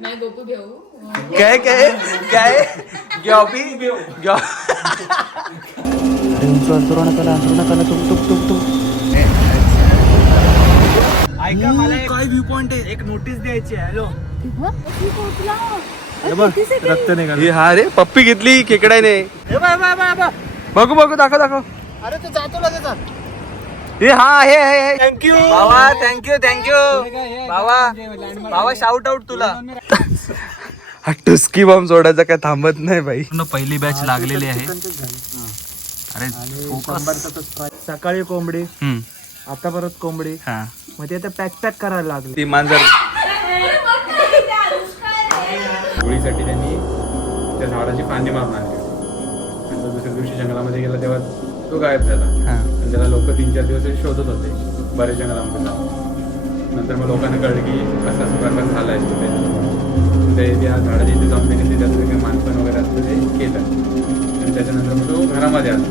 नाही गोपू घेऊ. काय काय काय गॉपी गॉ ऐका मला काय व्ह्यू पॉइंट आहे एक नोटीस द्यायची आहे. हॅलो रक्त निघाल. हा रे पप्पी घेतली खेकड्याने. बघू बघू दाखव दाखव. अरे तू जातो लगेच. हे हा हे थँक्यू बाबा थँक्यू बाबा शाउट आउट तुला. हा टुस्की बॉम्ब सोडायचा काय थांबत नाही भाई. पहिली बॅच लागलेली आहे. अरे सकाळी कोंबडी आता परत कोंबडी हा मग ते पॅक करायला लागले. ती मांजर होळीसाठी त्यांनी त्या झाडाची फांदी मारून आणली आणि तो दुसऱ्या दिवशी जंगलामध्ये गेला तेव्हा तो गायब झाला. आणि त्याला लोक 3-4 दिवस शोधत होते बरेच जंगलामध्ये जाऊन. नंतर मग लोकांना कळलं की असा प्रकार झाला आहे ते त्या झाडाच्या इथे जाऊन त्यांनी त्याचं काही मानपण वगैरे असतं ते केलं. आणि त्याच्यानंतर मग तो घरामध्ये आला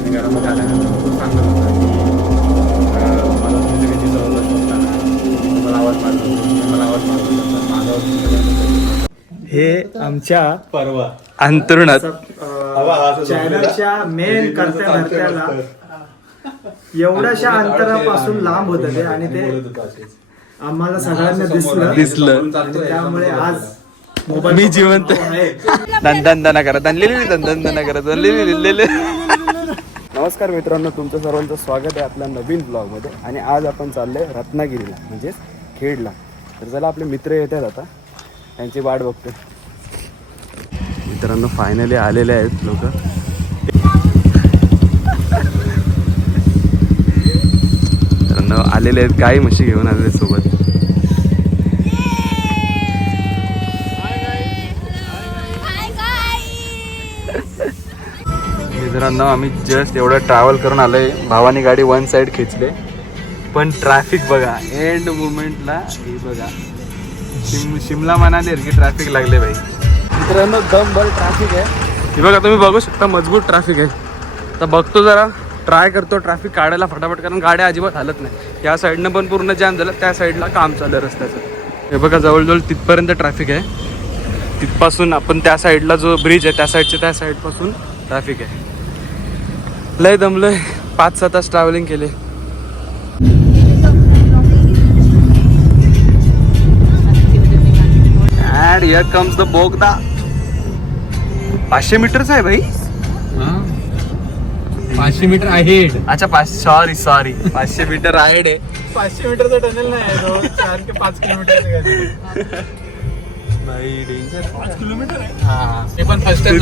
आणि घरामध्ये आल्यानंतर तो सांगत होता की मला तुमच्या काही जवळ शोधताना तुम्हाला आवाज मारत होतो मला आवाज मारत होता माझा आवाज. हे आमच्या परवा अंतरुणात चॅनलच्या मेन कर्त्याला एवढ्याशा अंतरापासून लांब होत ते आणि ते आम्हाला सगळ्यांना दिसलं. त्यामुळे आज मी जिवंत दंदना करत दंदना करत. नमस्कार मित्रांनो, तुमचं सर्वांचं स्वागत आहे आपल्या नवीन ब्लॉगमध्ये. आणि आज आपण चाललोय रत्नागिरीला म्हणजेच खेडला. तर चला आपले मित्र येतात आता त्यांची वाट बघतो. मित्रांनो फायनली आलेले आहेत लोक. मित्रांनो आलेले आहेत गाई म्हशी घेऊन आलेले सोबत. मित्रांनो आम्ही जस्ट एवढं ट्रॅव्हल करून आलोय. भावानी गाडी वन साईड खेचले पण ट्रॅफिक बघा एंड मुमेंटला. हे बघा शिमला मनाली की ट्रॅफिक लागले भाई. मित्रांनो दमभर ट्रॅफिक आहे. हे बघा तुम्ही बघू शकता मजबूत ट्रॅफिक आहे. तर बघतो जरा ट्राय करतो ट्रॅफिक काढायला फटाफट, कारण गाड्या अजिबात हालत नाही. या साईडनं पण पूर्ण जाम झालं, त्या साईडला काम चालू आहे रस्त्याचं. हे बघा जवळजवळ तिथपर्यंत ट्रॅफिक आहे. तिथपासून आपण त्या साईडला जो ब्रिज आहे त्या साईडच्या त्या साईडपासून ट्रॅफिक आहे. लय दमलोय, 5-6 तास ट्रॅव्हलिंग केले. And here comes the बोगदा. 500 मीटरचा आहे भाई. 500 मीटर आहे. अच्छा सॉरी 500 मीटर आहे. 500 मीटरचा टनेल नाही आहे तो, 4 ते 5 किलोमीटर भाई डेंजर. 5 किलोमीटर आहे. हा ते पण फर्स्ट टाइम.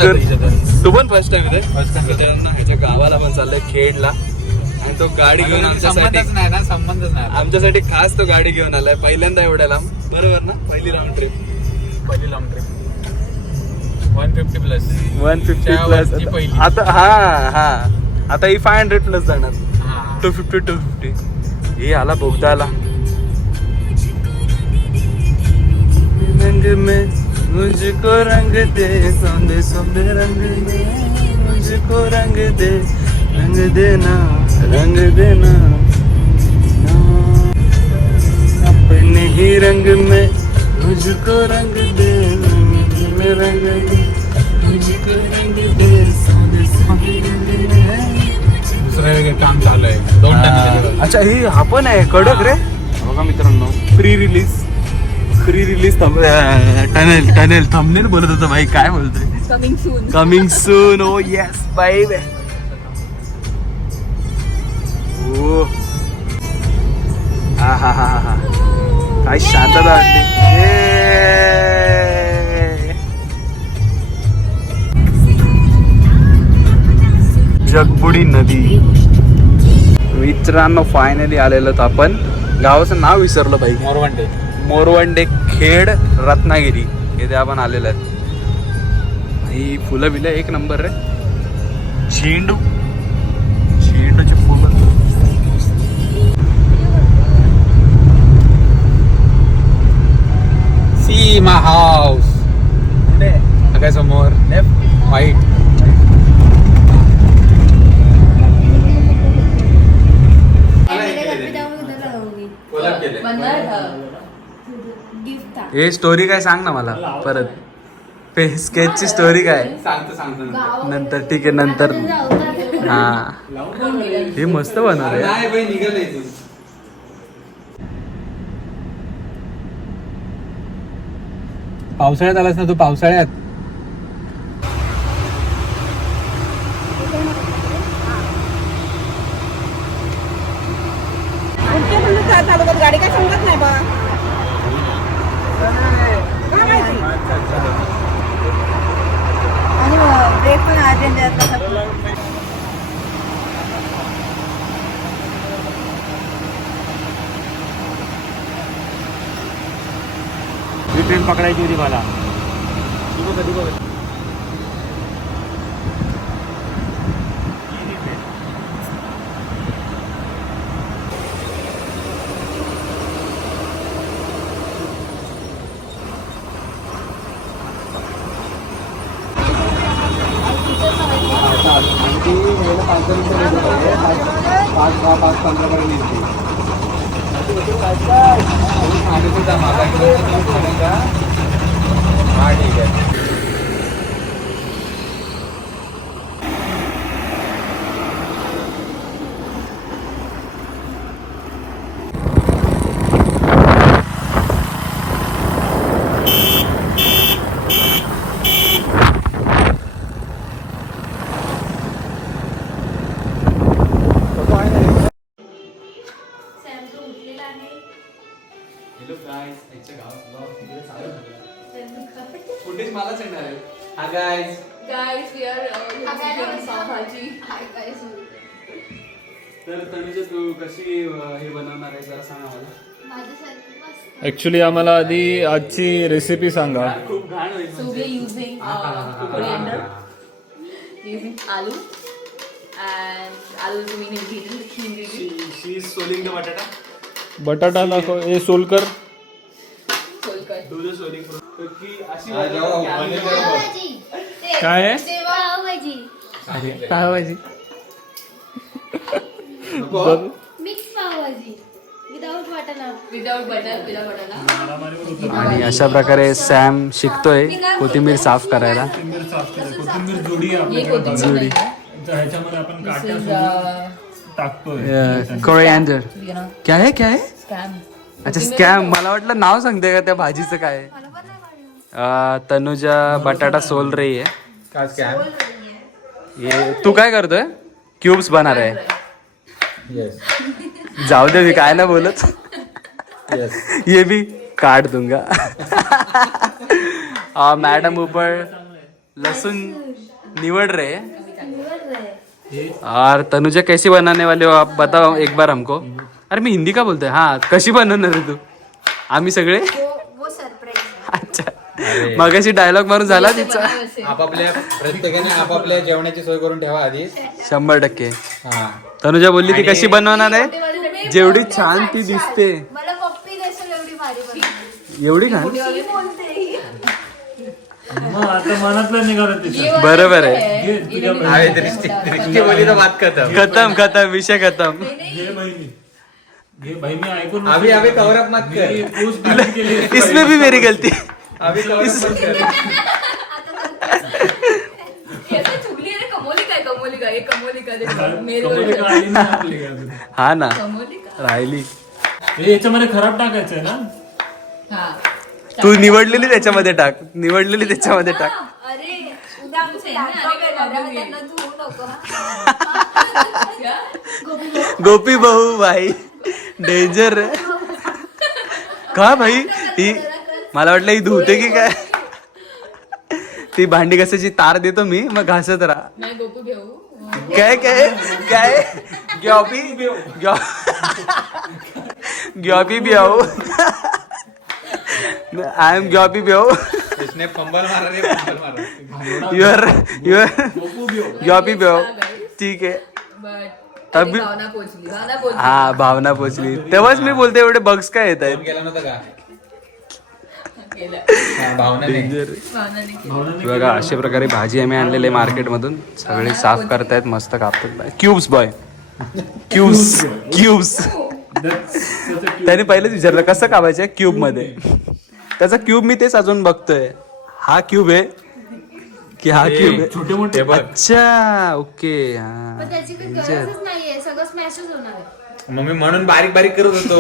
तू पण फर्स्ट टाइम आहे. ह्याच्या गावाला पण चाललंय खेडला. आणि तो गाडी घेऊन संबंधच नाही ना, संबंधच नाही. आमच्यासाठी खास तो गाडी घेऊन आलाय. पहिल्यांदा एवढ्या लांब. बरोबर ना? पहिली राऊंड ट्रिप. पहिली लॉंग ट्रिप 150 प्लस. 150 प्लस पहिली. आता हा आता ही 500 प्लस जाणार. 250. हे आला बोगदा आला. रंग में मुझको रंग दे सोंदे सोंदे रंग में मुझको रंग देना अपने ही रंग में मुझको रंग दे रंग मुझको रंग दे सोंदे सोंदे दुसरं काम चालू आहे. 2 टन. अच्छा ही हा पण आहे कडक रे. बघा मित्रांनो फ्री रिलीज टनेल थंबनेल बोलत होतं भाई. काय बोलतोय? Coming soon. Oh yes bye. ओ हा काय शांतता वाटते. जगबुडी नदी. मित्रांनो फायनली आलेलो आपण. गावाचं नाव विसरलं भाई. मोरवंडे खेड रत्नागिरी इथे आपण आलेलो आहेत. ही फुलं बिलं एक नंबर रे. झेंडूचे फुलं. सीमा हाऊस काय समोर लेफ्ट व्हाईट. गिफ्ट हे स्टोरी काय सांग ना मला परत स्केचची स्टोरी काय सांगतो नंतर ठीक आहे नंतर हा हे मस्त बनवलंय नाही बाई निघालंय तू पावसाळ्यात आलास ना तू पावसाळ्यात गाडी काय समजत नाही बा काय माहिती आणि ब्रेक पण अर्जंट आहे ही ट्रेन पकडायची होती मला हा ठीक आहे हॅलो गाईज आजच्या गावात ब्लॉग तिकडे चालू झाला फुटेज मलाच येणार आहे हा guys Guys, we are eating pav bhaji. Hi guys. तर तनुजा तू कशी हे बनवणार आहे जरा सांगा मला ऍक्च्युली आम्हाला आधी आजची रेसिपी सांगा खूप घाण होईल So we are using coriander, using aloo, and aloo is the main ingredient, the key ingredient. She soling the बटाटा बटाटा दाखव हे सोलकर Solkar. दूध सोलिंग तर की अशी हा, जेव्हा बनवली. काय आहे पावभाजी पावभाजी मिक्स पावभाजी विदाउट वाटाणा Without butter, without banana. आणि अशा प्रकारे सॅम शिकतोय कोथिंबीर साफ करायला कोथिंबीर जोडी आहे ये आपल्याकडे कोथिंबीर बघा. नाही. तर ह्याच्यामध्ये आपण This काट्या is सोलून टाकतोय कोरिअँडर you know, क्या है क्या है scam. अच्छा स्कॅम मला वाटलं नाव सांगते का त्या भाजीचं काय आहे? तनुजा बटाटा सोल रही है काय स्कॅम ये तू काय करतोय क्यूब्स बना रहे येस जाऊ दे मी काय ना बोलत येस ये भी काट दूंगा मैडम ऊपर लहसुन निवड़ रहे हैं और तनुजा कैसी बनाने वाले हो आप बताओ एक बार हमको अरे मी हिंदी का बोलतोय हा कशी बनवणार आहे तू आम्ही सगळे वो सरप्राईज अच्छा मगाशी डायलॉग मारून झाला तिचा आपापल्या प्रत्येकाने आपापल्या जेवणाची सोय करून ठेवा आधी 100% हा तनुजा बोलली ती कशी बनवणार आहे जेवढी छान ती दिसते मला पप्पी देशील एवढी भारी बनवते. एवढी छान ती बोलते ही. मग आता मनातलं निघालं तिचं बरोबर आहे रिश्ते बोली तर बात खतम खतम विषय खतम घे बहिणी घे बहिणी ऐकून अभी अभी कवर अप मत कर मी पोस्ट डिलीट केली आहे. इसमें भी मेरी गलती अभी कवर अप मत कर कैसे चुगली है रे, कमोलिका है, कमोलिका ये कमोलिका देखो मेरे कबड्डी वर्ड आली नाही आपली अजून. हा ना कमोलिका राहिली हे याच्यामध्ये खराब टाकायचंय ना हाँ तू निवडलेली त्याच्यामध्ये टाक निवडलेली त्याच्यामध्ये टाक अरे उद्या आमचे लॅपटॉप येणार आहे, त्यांना धुवू नको क्या गोपी बहू भाई डेंजर का भाई ही मला वाटलं ही धुते की काय ती भांडी घासायची तार देतो मी मग घासत राहा मैं गोपू घेऊ काय काय काय ग्योपी ग्योपी भी आओ आई एम ग्योपी भी आओ इसने पंबल मारा रे पंबल मारा युअर ग्योपी भी आओ ठीक आहे बट तभी- भावना पोचली हा भावना पोचली तेव्हाच मी बोलते एवढे बग्स काय येत आहेत गेला नव्हता का केलं हा, भावनाने भावनाने केलं. बघा अशा प्रकारे भाजी आम्ही आणलेली मार्केटमधून सगळे साफ करतायत मस्त कापतात क्यूब्स बॉय क्यूब्स त्याने पहिलेच विचारलं कसं कापायचं क्यूब मध्ये त्याचा क्यूब मी तेच अजून बघतोय. हा क्यूब आहे की हा क्यूब आहे? छोटे मोठे बघ. अच्छा ओके. पण त्याची काही गरजच नाहीये, सगळं स्मॅशच होणार आहे. मम्मी म्हणून बारीक बारीक करत होतो.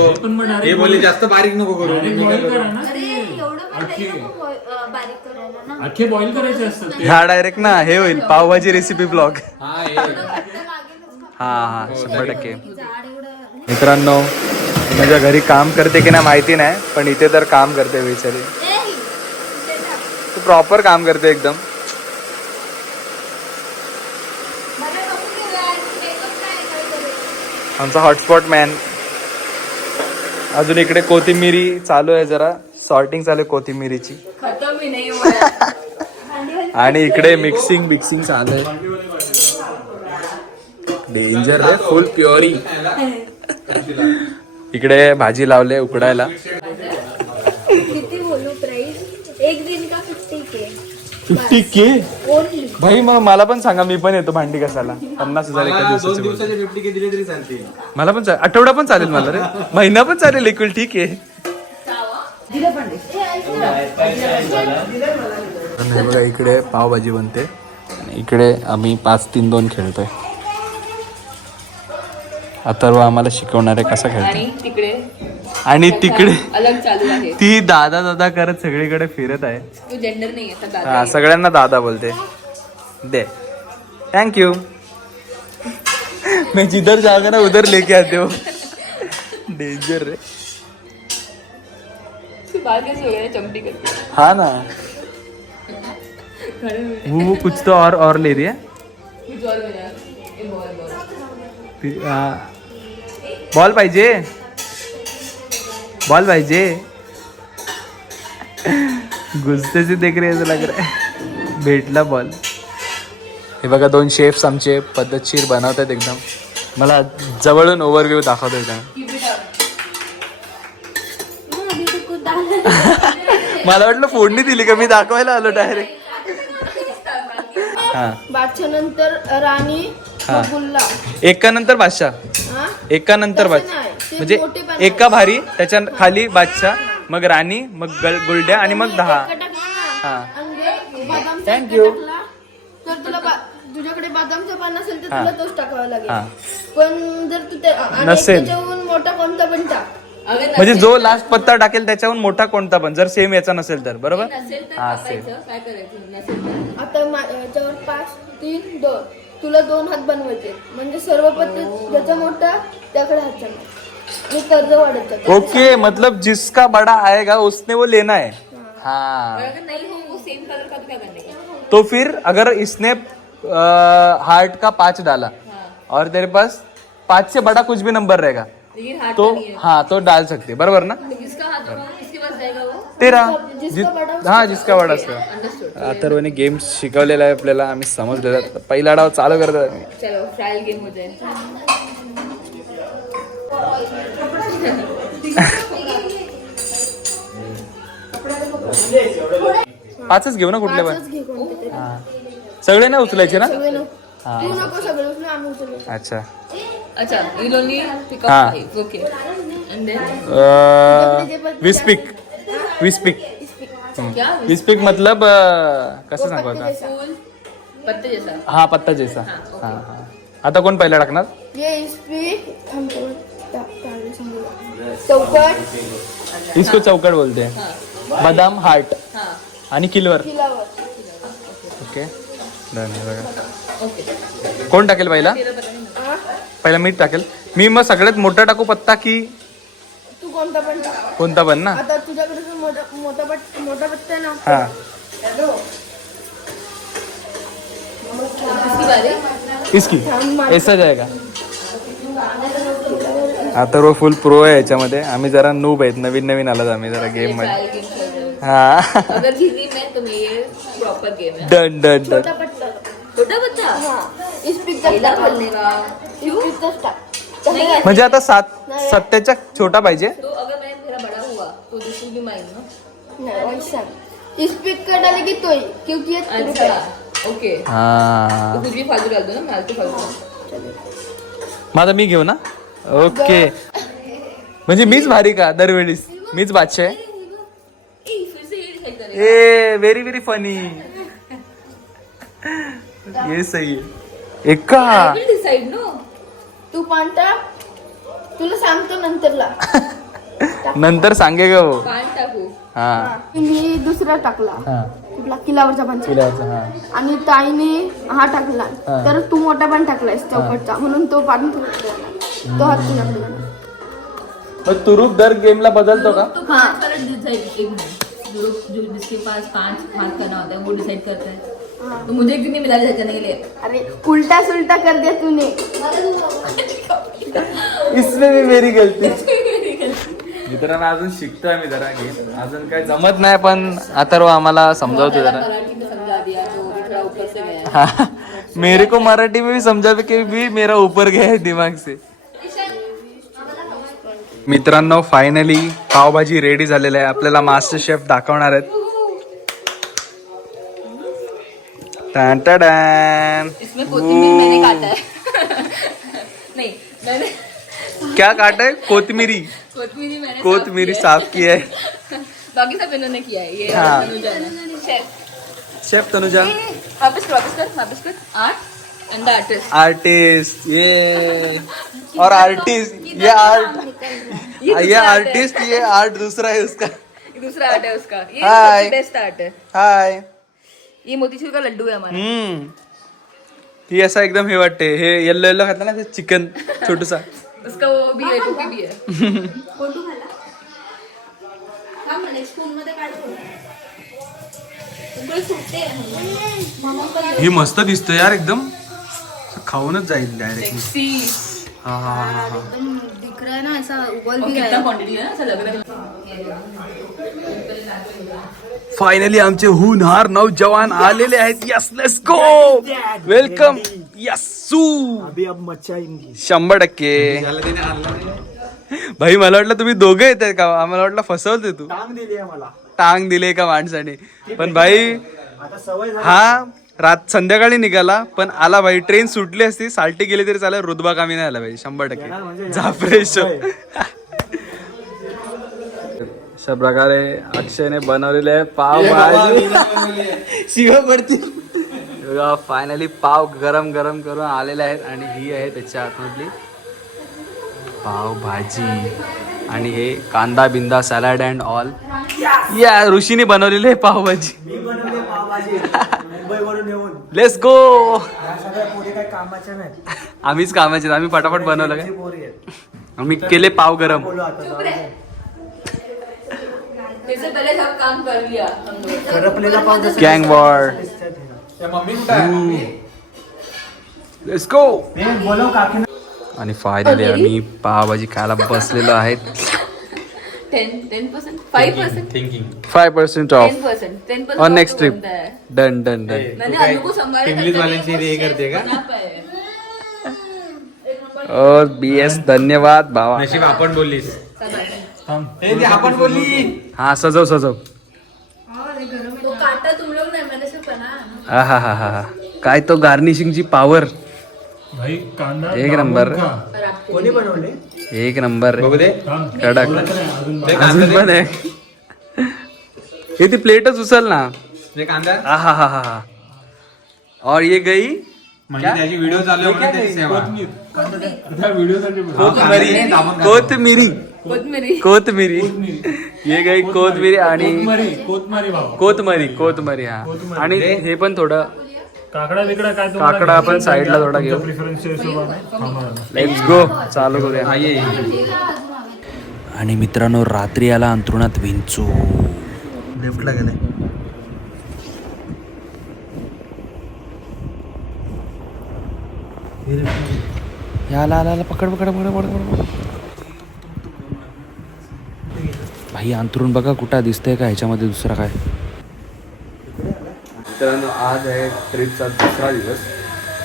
हे बोलले जास्त बारीक नको करू. अरे एवढं पण नाही नको बारीक करायला ना. अख्खे बॉईल करायचे असतात. हा डायरेक्ट ना हे होईल पावभाजी रेसिपी ब्लॉग. हा हे. हा 100%. मित्रांनो माझ्या घरी काम करते की नाही माहिती नाही, पण इथे तर काम करते बिचारी. तू प्रॉपर काम करते एकदम. आमचा हॉटस्पॉट मॅन. अजून इकडे कोथिंबिरी चालू आहे, जरा सॉर्टिंग चालू आहे कोथिंबिरीची. खतम ही नाही हुआ. आणि इकडे मिक्सिंग चालू आहे. डेंजर रे फुल प्युअरी. इकडे भाजी लावले उकडायला. किती बोलू प्राइस? एक दिन का 50K 50K ओनली. भाई मग मला पण सांगा, मी पण येतो भांडी कसायला. 50,000 एका मला 2 दिवसाचे. दिवसाचे 50K दिले तरी चालतील. मला पण आठवडा पण चालेल मला रे. महिना पण चालेल एकूण. ठीक आहे. हे बघा इकडे पावभाजी बनते आणि इकडे आम्ही 5-3-2 खेळतोय. अथर्व आम्हाला शिकवणार आहे कसा खेळतो. आणि तिकडे अलग चालू आहे. ती दादा करत सगळीकडे फिरत आहे. तू जेंडर नाही आहे दादा. हा सगळ्यांना दादा बोलते. दे थँक्यू. मैं जिधर जाऊंगा ना उधर लेके आते हो. डेंजर रे. तू बाल कैसे वगैरह चमटी करते. हाँ ना वो कुछ तो और ले रही है. कुछ और बना. बॉल पाहिजे. बॉल पाहिजे. घुसते से देख रहे लग रहा है. भेटला बॉल. हे बघा 2 शेफ्स आमचे पद्धतशीर बनवतात एकदम. मला जवळून ओव्हरव्ह्यू दाखवतोय का. मला वाटलं फोडणी दिली का, मी दाखवायला आलो डायरेक्ट. हा बादशाह नंतर राणी, हा. गुल्ला. एका नंतर बादशाह. हा? एका नंतर तसं बादशाह नाही. ते म्हणजे मोठे पण एका भारी, त्याच्या खाली बादशाह, मग राणी, मग गुलड्या आणि मग 10. एकटा टाकला ना, हा. आणि बदामचा Thank एकटा you. टाकला, तर तुला तुझ्याकडे बदामचं पान असेल तर हा. तुला तोच टाकावा लागेल. हा. पण जर तू आणि नसेल. त्याच्याहून मोठा कोणता पण टाक. म्हणजे जो लास्ट पत्ता टाकेल त्याच्याहून मोठा कोणता पण, जर सेम याचा नसेल तर. बरोबर. नसेल तर हा, टाकायचं. काय करायचं नसेल तर. आता याच्यावर 5, 3, 2 तुला 2 हात बनवायचे. म्हणजे सर्व पत्ते ज्याचा मोठा त्याकडे हात चालला. मी कर्ज वाढत जातो. ओके मतलब जिसका बड़ा आएगा उसने वो लेना है. हाँ अगर नहीं हो वो सेम कलर का तो क्या करने का. तो फिर अगर इसने हार्ट का 5 डाला और तेरे पास 5 से बड़ा कुछ भी नंबर रहेगा लेकिन हाथ तो नहीं है. हाँ तो डाल सकते. बरोबर ना. तो जिसका हाथ होगा किसके पास जाएगा वो. तेरा जिसका बड़ा हाँ जिसका बड़ा असतो. अंडरस्टूड. अथर्वने गेम्स शिकवलेला आहे आपल्याला, आम्ही समजलेला आहे. पहिला डाव चालू करतो आम्ही. चलो ट्रायल गेम हो जाए. पाचच घेऊ ना कुठले पण. पाचच घे कोणते तरी. हा सगळे नाही उचलायचे ना. सगळे नको. तू नको सगळे उचलू, आम्ही उचलू. अच्छा अच्छा you'll only pick up हाँ. 5. Okay. And then विस्पिक. विस्पिक क्या विस्पिक मतलब कसं सांगू आता. फूल पत्ते जैसा. हा पत्ता जैसा. हा हा आता कोण पहिला टाकणार. ये इस्पीक चौकट इसको चौकट बोलते हैं. बदाम हार्ट हाँ. आणि किलवर. किलावर. Okay done. बघा ओके. कोण टाकेल पहिला. हा? पहिला मीठ टाकेल. मी मग सगळ्यात मोठा टाकू पत्ता की तू कोणता पण टाक. कोणता पण ना. आता तुझ्याकडे जो मोठा पत्ता आहे ना. हा किसकी बारी. इसकी ऐसा जाएगा. आता रो फुल प्रो आहे याच्यामध्ये. आम्ही जरा नूब आहेत, नवीन आलात आम्ही जरा गेम मध्ये. ट्रायल गेम चल रहा है. हा अगर जीती मैं तो ये प्रॉपर गेम है. Done done done. छोटा पत्ता. छोटा बच्चा हा इस्पीकचा पहिला टाक. खोलने का. इस्पीकचाच टाक. म्हणजे आता 7 छोटा पाहिजे. तो अगर मैं मेरा बड़ा हुआ तो दिस विल बी माइन ना. नहीं वैसा इस्पीक का डालेगी तो ही, क्योंकि ये तुरंत है. अच्छा ओके. हा तो कुछ भी फालतू डाल दो ना. माल तो फालतू. मग आता मी घेऊ ना. ओके म्हणजे मीच भारी का दरवेळीस. मीच बादशाह आहे. ए व्हेरी व्हेरी फनी. ये सही आहे. एका डिसाइड नो. तू पान टाक, तुला सांगतो नंतरला. नंतर सांगे ग वो. पान टाकू. हा मी दुसरा टाकला, हा कुठला किल्लावरचा पण किल्ल्यावरचा, हा. आणि ताईने हा टाकला, तर तू मोठा पण टाकलायस चौकटचा, म्हणून तो पाडून तो हात तुला टाकला. मग तुरुप दर गेमला बदलतो का? तो पांच वाला डिसाइड एक मिनट. जो जिसके पास 5 हाथ करना होता है वो डिसाइड करता है. तो मुझे क्यों नहीं मिला डिसाइड करने के लिए? अरे उल्टा सुलटा कर दिया तूने. इसमें भी मेरी गलती. मित्रांनो अजून शिकतोय मी जरा गीत, अजून काय जमत नाही, पण अथर्व आम्हाला समजावतो जरा. मराठी में समझा दिया तो वो भी थोड़ा ऊपर से गया. हाँ, मेरे को मराठी में भी समझा कि भी मेरा ऊपर गया है दिमाग से. मित्रांनो फायनली पावभाजी रेडी झालेला आहे. आपल्याला मास्टर शेफ दाखवणार आहेत. टन टन टन. इसमें कोथिंबीर मैंने काटा है. नहीं मैंने क्या काटा है? कोथिमीरी. कोथिंबीर मैंने कोथिमीरी साफ किया है. बाकी सब इन्होंने किया है. ये हाँ. तनुजा ने. शेफ शेफ तनुजा वापस कर 8 एंड द आर्टिस्ट. आर्टिस्ट ये और आर्टिस्ट ये आर्ट ये आर्टिस्ट ये आर्ट दूसरा है उसका. दूसरा आर्ट है उसका. ये Hi. सबसे बेस्ट आर्ट है. हाय. ये मोतीचूर का लड्डू है हमारा. ती असा एकदम हे वाटते, हे येल्लो येल्लो खातला ना चिकन छोटूसा. उसका वो भी है, टोपी भी है. फोटो घाला हा म्हणे स्कूल मध्ये काढतो. तुला सुट्टे ही मस्त दिसतो यार, एकदम खाऊनच जाईल डायरेक्ट. सेक्सी. हा हा हा हा. एकदम दिख रहा है ना, ऐसा उबल और भी रहा कितना है. क्वांटिटी है ना, ऐसा लग रहा है. फायनली आमचे हुनहार नौजवान आलेले आहेत. Yes let's go. Welcome. Yes सू. अब मच्छा 100%. भाई मला वाटलं तुम्ही दोघे येत का, आम्हाला वाटलं फसवते तू. टांग दिली आहे मला. टांग दिले का माणसाने, पण भाई आता सवय झाली. हा संध्याकाळी निघाला, पण आला भाई. ट्रेन सुटली असती, साल्टी गेली तरी चालेल, रुतबा कामी नाही आला भाई. 100% जा फ्रेश. अशा प्रकारे अक्षयने बनवलेले आहे पाव भाजी. शिवा पडती. फायनली पाव गरम गरम करून आलेले आहेत, आणि ही आहे त्याच्या आतमधली पाव भाजी, आणि हे कांदा बिंदा सॅलड अँड ऑल. या ऋषीने बनवलेली आहे पावभाजी. मी बनवले पावभाजी मुंबईवरून येऊन. Let's go. या सगळ्या पोरी काही कामाच्या नाहीत. आम्हीच कामाचे, आम्ही फटाफट बनवलं काय. पोरी आहेत. आम्ही केले पाव गरम. बोलो आता जाऊ दे. इससे पहले सब काम कर लिया हम लोग. करपलेला पाव जसा गँग वॉर. मम्मी कुठे आहे? Let's go. बोलव काकी. आणि फायनली आम्ही पावभाजी खायला बसलेलो आहेत. 10%, 5%, thinking 5% of 10%, on next trip. बनता है. Done done done. मैंने अनु को संभाला था, वाल्यांची हे करते का? बना पाए. और BS धन्यवाद भावा. नशीब आपण बोललीस. सब आपण बोलली. हा सजव सजव. तो काटा तुम लोग नहीं, मैंने सिर्फ बना. हा हा हा हा. काय तो गार्निशिंगची पावर. भाई कांदा एक नंबर. कोणी बनवले? एक नंबर. बघू दे. कडक. अजून पण आहे. हे ती प्लेटच उचल ना. ते कांदा हा हा हा हा. और ये गई म्हणजे त्याची व्हिडिओ चालू आहे त्याची सेवा. कोथमिरी. कोथमिरी. कोथमिरी. ये गई कोथमिरी आणि कोतमारी कोथमरी. हा, आणि हे पण थोडं काकडा बिकडा काय काकडा आपण साईडला थोडा घेऊ. प्रिफरन्सच्या हिशोबाने. Let's go. चालू करूया. आणि मित्रांनो रात्री आला अंथरुणात विंचू. लेफ्टला गेलाय. याला आला पकड पकड पकड पकड. भाई अंथरूण बघा कुठं दिसतंय का ह्याच्यामध्ये दुसरा काय. मित्रांनो आज आहे ट्रिपचा दुसरा दिवस,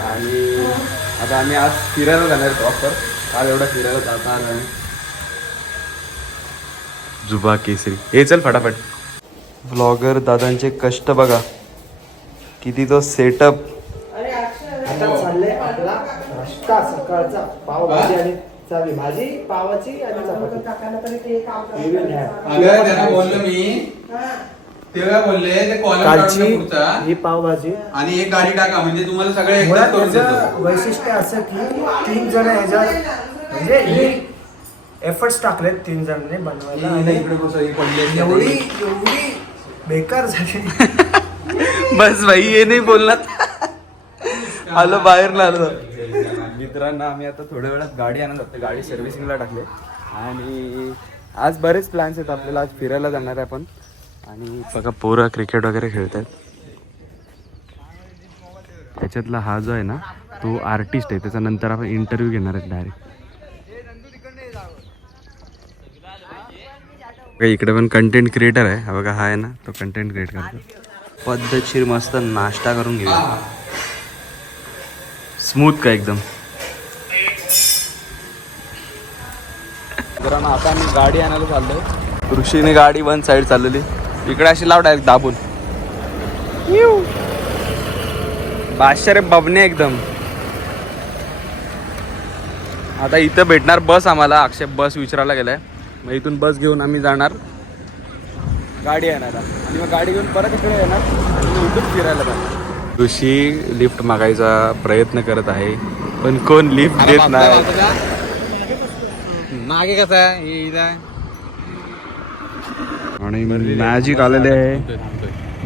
आणि आता आम्ही आज फिरायला जाणार प्रॉपर. काल एवढा फिरायला जाता आला नाही. जुबा केसरी. हे चल फटाफट. व्लॉगर दादांचे कष्ट बघा, किती तो सेटअप. आता चाललंय आपला नाश्ता सकाळचा. पावभाजी आणि चावी भाजी, पावाची आणि चपाती. अगं त्यांना बोललो मी ते काय बोलले ते कॉलम कालची काढून पुढचा ही पावभाजी आणि एक गाडी टाका म्हणजे तुम्हाला सगळे मुळात एकदाच करून त्याचं देतो. वैशिष्ट्य असं की 3 जण ह्याच्यात म्हणजे एफर्ट्स टाकलेत 3 जणांनी बनवायला आणि इकडे बसव, ही पडली आहे. एवढी बेकार झाली. बस भाई हे नाही बोलणार. आलो बाहेर आलो. मित्रांनो आम्ही आता थोड्या वेळात गाडी आणत होतो. गाडी सर्व्हिसिंगला टाकले आणि आज बरेच प्लॅन्स आहेत आपल्याला. आज फिरायला जाणार आहे आपण. आणि बघा पोरं क्रिकेट वगैरे खेळतात. त्याच्यातला हा जो आहे ना तो आर्टिस्ट आहे. त्याच्यानंतर आपण इंटरव्ह्यू घेणार आहे डायरेक्ट. इकडे पण कंटेंट क्रिएटर आहे. हा बघा हा आहे ना तो कंटेंट क्रिएट करतो. पद्धतशीर मस्त नाश्ता करून घेऊया. स्मूथ का एकदम. आता आम्ही गाडी आणायला चाललोय. ऋषीने गाडी 1 साईड चाललेली. इकडे अशी लाव डायरेक्ट दाबून. बादशाह रे बबने एकदम. आता इथं भेटणार बस आम्हाला. अक्षय बस विचारायला गेलाय. मग इथून बस घेऊन आम्ही जाणार गाडी आणायला आणि मग गाडी घेऊन परत इकडे येणार आणि इथून फिरायला जाणार. ऋषी लिफ्ट मागायचा प्रयत्न करत आहे पण कोण लिफ्ट देत नाही. मागे कसा आहे आणि मॅजिक आलेले आहे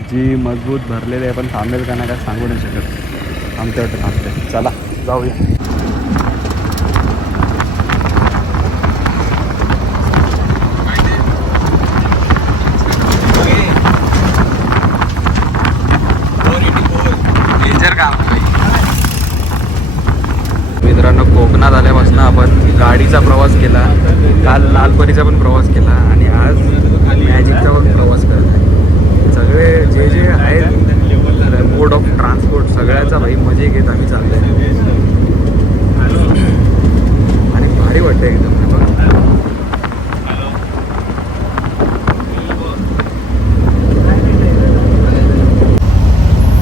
जी मजबूत भरलेली आहे पण थांबेल का नाही काय सांगू नाही शकत. थांबते वाटतं थांबते. चला जाऊया. मित्रांनो कोकणात आल्यापासून आपण गाडीचा प्रवास केला. काल लालपरीचा पण प्रवास केला आणि आज मॅजिकचा पण प्रवास करत आहे. सगळे जे जे आहेत मोड ऑफ ट्रान्सपोर्ट सगळ्याचा भाई मजे घेत आम्ही चाललोय आणि भारी वाटतं एकदम.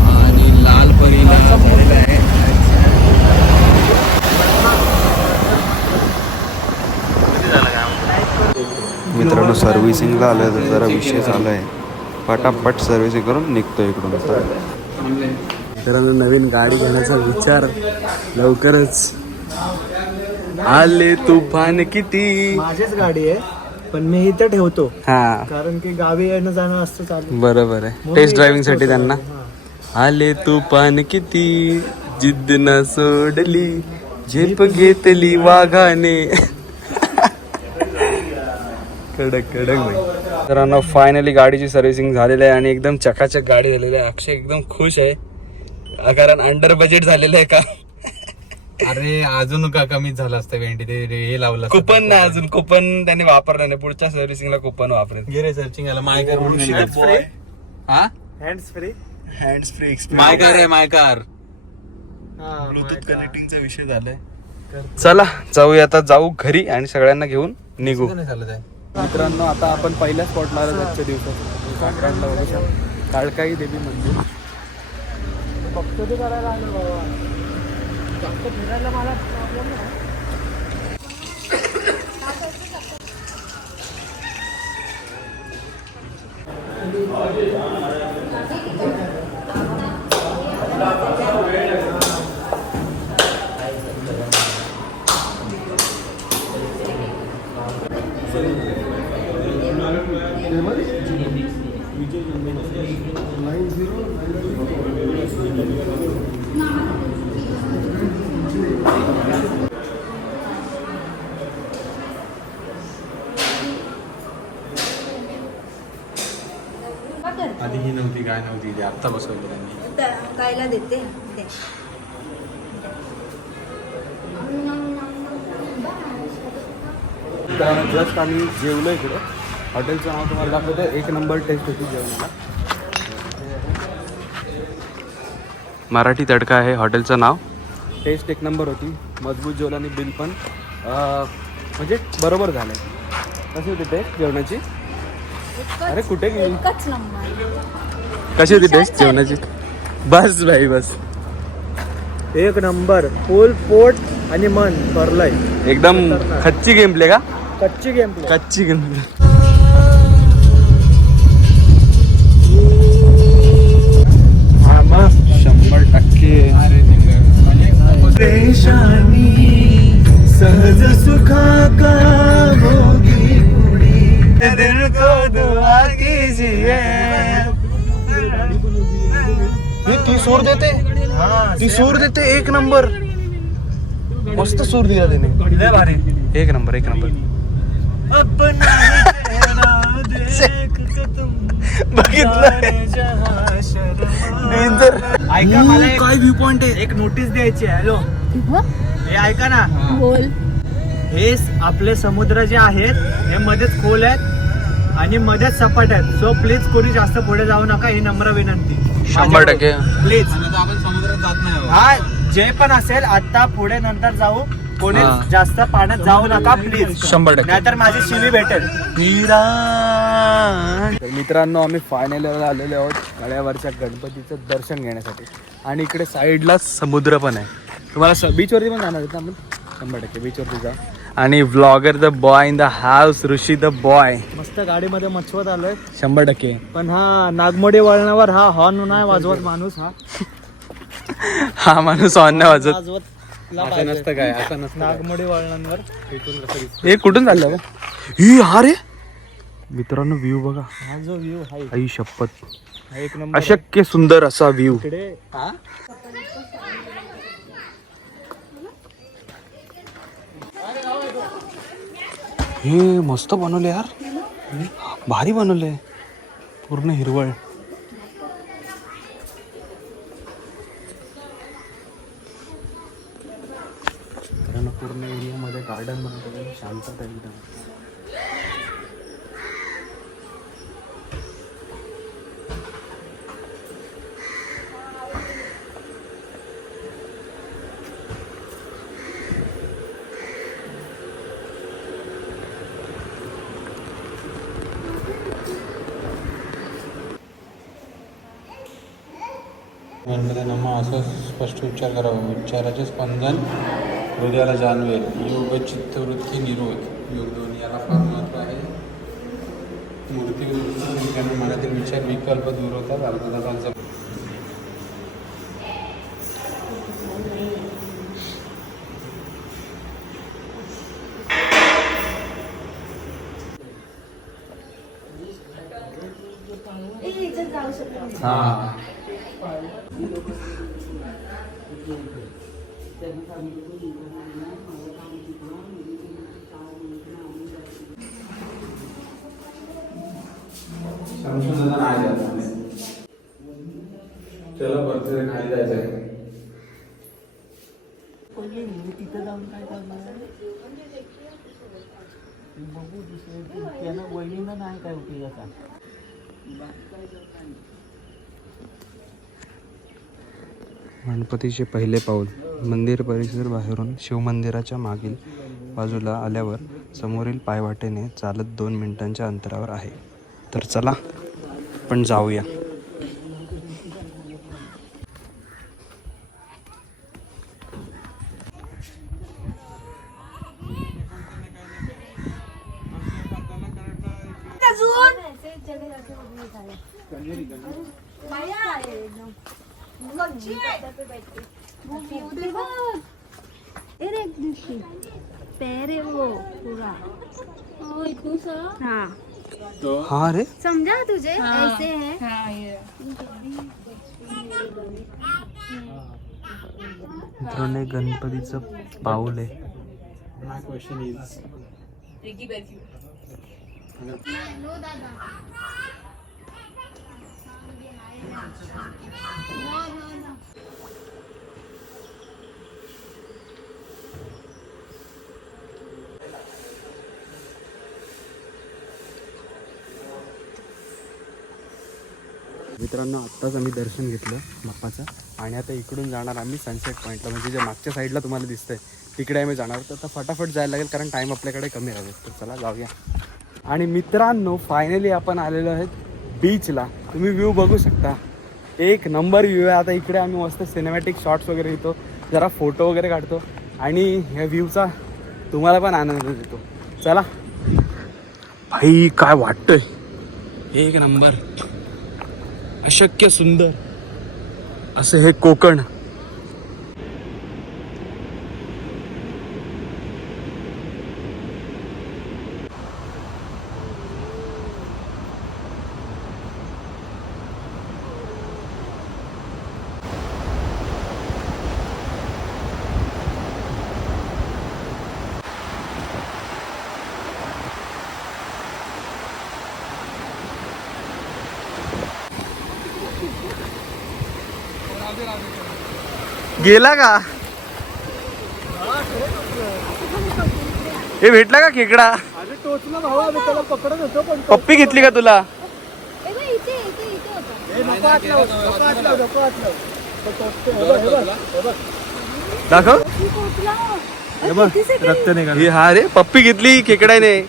आणि लालपरीला झालेला आहे. मित्रांनो सर्व्हिसिंगला आलं तर जरा विषय झाला आहे. पटापट सर्व्हिसिंग करून निघतो इकडून. मित्रांनो नवीन गाडी घेण्याचा विचार लवकरच. आले तुफान किती. माझीच गाडी आहे पण मी इथं ठेवतो हा कारण की गावी येणं जाणं असतं चालू. बरोबर आहे. टेस्ट ड्रायव्हिंग साठी त्यांना. आले तुफान किती जिद्द न सोडली झेप घेतली वाघाने. कडक कडक भाई. मित्रांनो फायनली गाडीची सर्व्हिसिंग झालेली आहे आणि एकदम चकाचक गाडी झालेली आहे. अक्षय एकदम खुश आहे कारण अंडर बजेट झालेलं आहे का. अरे अजून का कमीच झालं असतं वेंटी ते हे लावलं असतं. कुपन नाही अजून. कुपन त्याने वापरलं नाही. पुढच्या सर्व्हिसिंगला कुपन वापरेल. गेले सर्चिंग आला माय कार म्हणून हँड्स फ्री. हँड्स फ्री माय कार आहे माय कार. ब्लूटूथ कनेक्टिंगचा विषय झालाय. चला जाऊया आता. जाऊ घरी आणि सगळ्यांना घेऊन निघू. मित्रांनो आता आपण पहिल्या स्पॉटला आलो आजच्या दिवसात. काकडांना बघू काळकाई देवी मंदिर. बघतो ते करायला आलो बाबा. जास्त फिरायला मला प्रॉब्लेम नाही. आधी ही नव्हती काय नव्हती आता बसवली त्यांनी. कायला देते ते. जस्ट आम्ही जेवलो इकडे. हॉटेलचं नाव तुम्हाला दाखवतो. 1 नंबर टेस्ट होती जेवणाला. मराठी तडका आहे हॉटेलचं नाव. टेस्ट 1 नंबर होती. मजबूत जेवलं आणि बिल पण म्हणजे बरोबर झालं. कशी होती टेस्ट जेवणाची. अरे कुठे गेली. एकच नंबर. कशी होती टेस्ट जेवणाची. बस भाई बस 1 नंबर. फुल पोट आणि मन भरलंय. एकदम कच्ची गेम प्ले का. कच्ची गेम प्ले. कच्ची गेम प्ले. सूर देते ती सूर देते एक नंबर मस्त सूर दिला त्याने लय भारी. एक नंबर ऐका मला काय व्ह्यू पॉइंट आहे एक नोटीस द्यायची आहे. हॅलो हे ऐका ना, बोल. हे आपले समुद्र जे आहेत हे मध्येच खोल आहेत आणि मध्येच सपाट आहेत. सो प्लीज कोणी जास्त पुढे जाऊ नका, ही नम्र विनंती. 100% प्लीज. आपण समुद्रात जात नाही. हा जे पण असेल आता पुढे नंतर जाऊ, कोणी हा. जास्त पाण्यात जाऊ नका प्लीज. 100%. नाहीतर माझी शिवी भेटेल. तर मित्रांनो आम्ही फायनल आलेलो आहोत कळ्यावरच्या गणपतीचं दर्शन घेण्यासाठी आणि इकडे साईडला समुद्र पण आहे. तुम्हाला बीचवरती पण जाणार आहेत ना आपण 100% बीचवरती जा. आणि vlogger the boy in the house Rishi the boy मस्त गाडीमध्ये मच्छवत आलोय. 100%. पण हा नागमोडी वळणावर हा हॉर्न नाही वाजवत माणूस. हा माणूस ऑन नाही वाजत. असं नसतं काय, असं नसतं. नागमोडी वळणांवर इथून कसं दिसतं. हे कुठून चाललं ही हा रे मित्रांनो व्ह्यू बघा. हा जो व्ह्यू आहे आई शपथ हा एक नंबर. अशक्य सुंदर असा व्ह्यू. इकडे हे मस्त बनवले यार, भारी बनवले, पूर्ण हिरवळ. पूर्ण एरियामध्ये गार्डन बनवलं, शांतता एकदम. गणपती नमः असं स्पष्ट उच्चार करावा. उच्चाराचे स्पंदन हृदयाला जाणवेल. योग चित्तवृत्ती निरोध योग दोन याला फार महत्त्व आहे. मूर्तीवृत्ती मनातील विचार विकल्प दूर होतात. अल्पदाचा संशोधन आहे. त्याला परत खाली जायचं आहे. तिथं जाऊन काय करणार बघू. दुसरं त्यानं वहिनीनं नाही काय उपयोगाचा. गणपतीचे पहिले पाऊल. मंदिर परिसर बाहेरून शिवमंदिराच्या मागील बाजूला आल्यावर समोरील पायवाटेने चालत 2 मिनिटांच्या अंतरावर आहे. तर चला पण जाऊया. पैर है वो पूरा. हाँ हा रे समझा तुझे ऐसे है. मित्रांनो हे गणपतीचं पाऊल आहे. My question is, मित्रांनो आत्ताच आम्ही दर्शन घेतलं बाप्पाचं आणि आता इकडून जाणार आम्ही सनसेट पॉईंटला, म्हणजे जे मागच्या साईडला तुम्हाला दिसतंय तिकडे आम्ही जाणार. तर आता फटाफट जायला लागेल कारण टाईम आपल्याकडे कमी राहतो. तर चला जाऊया. आणि मित्रांनो फायनली आपण आलेलो आहेत बीचला. तुम्ही व्ह्यू बघू शकता, एक नंबर व्ह्यू आहे. आता इकडे आम्ही मस्त सिनेमॅटिक शॉट्स वगैरे घेतो, जरा फोटो वगैरे काढतो आणि ह्या व्ह्यूचा तुम्हाला पण आनंद देतो. चला भाई काय वाटतंय, एक नंबर अशक्य सुंदर असं हे कोकण. गेला का? हे भेटला का खेकडा? अरे टोचला भावा, मी त्याला पकडत होतो पण पप्पी घेतली का तुला? नको हात लावू, नको हात लावू, नको हात लावू. तो टोचतोय. हे बघ, हे बघ, हे बघ. दाखव. हे बघ, रक्त निघालं. ही हा रे पप्पी घेतली खेकड्याने.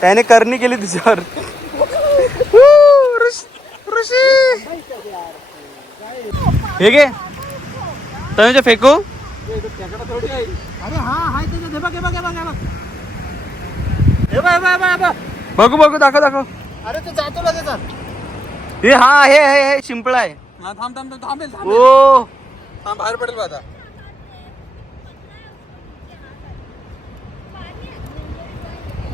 त्याने करणी केली तिच्यावर. हे घे तनुजा फेकू. अरे हा हाय त्याच्यात. हे बघ, हे बघ, हे बघ, हे बघ. हे बघ, हे बघ, हे बघ. बघू बघू दाखव दाखव. अरे तो जातो लगेच. हे हा हे शिंपळा आहे. थांबेल ओ बाहेर पडेल बा आता.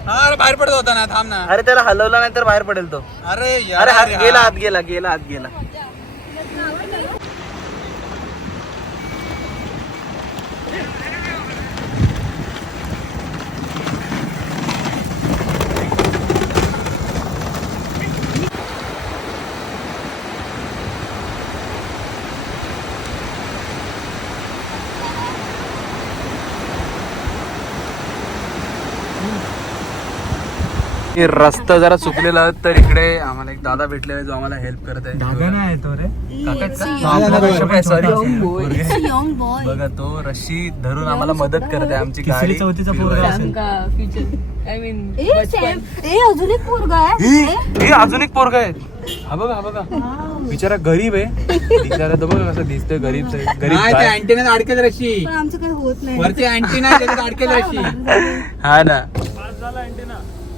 अरे बाहेर पडत होता ना, थांब ना. अरे त्याला हलवला नाही तर बाहेर पडेल तो. अरे अरे हात गेला हात गेला गेला हात गेला. रस्ता जरा चुकलेला तर इकडे आम्हाला एक दादा भेटले जो आम्हाला हेल्प करत आहे. दादा नाही तो रे. Young boy. बघा तो रशी धरून आम्हाला मदत करत आहे. आमची गाडी तिसरी चौथीचा पोरगा असेल. फ्युचर आय मीन अजून एक पोरगा आहे. हे अजून एक पोरगा आहे. हा बघा बिचारा गरीब आहे. बिचारा तो बघा कसं दिसतोय गरीब गरीब. अँटीना अडकेल रशी, पण आमचं काही होत नाही. वरती अँटीना त्याच्यात अडकेल रशी. हा ना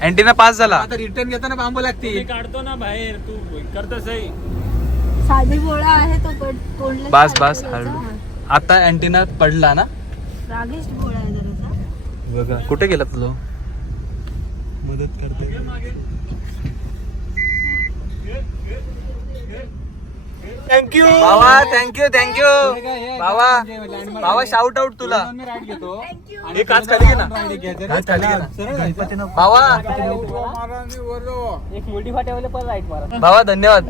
अँटीना पास झाला. आता रिटर्न घेताना बांबू लागते. काढतो ना बाहेर, तू करतोस आहे. साधी बोळा आहे तो तोडला. बस हळू. आता अँटीना पडला ना. रागेश बोळा आहे जरासा. बघा कुठे गेला तुझं? मदत करते. थँक्यू बाबा. थँक्यू बाबा शाउट आउट तुला. हे काच खाली घे ना. काच खाली घे ना. बाबा बाबा धन्यवाद.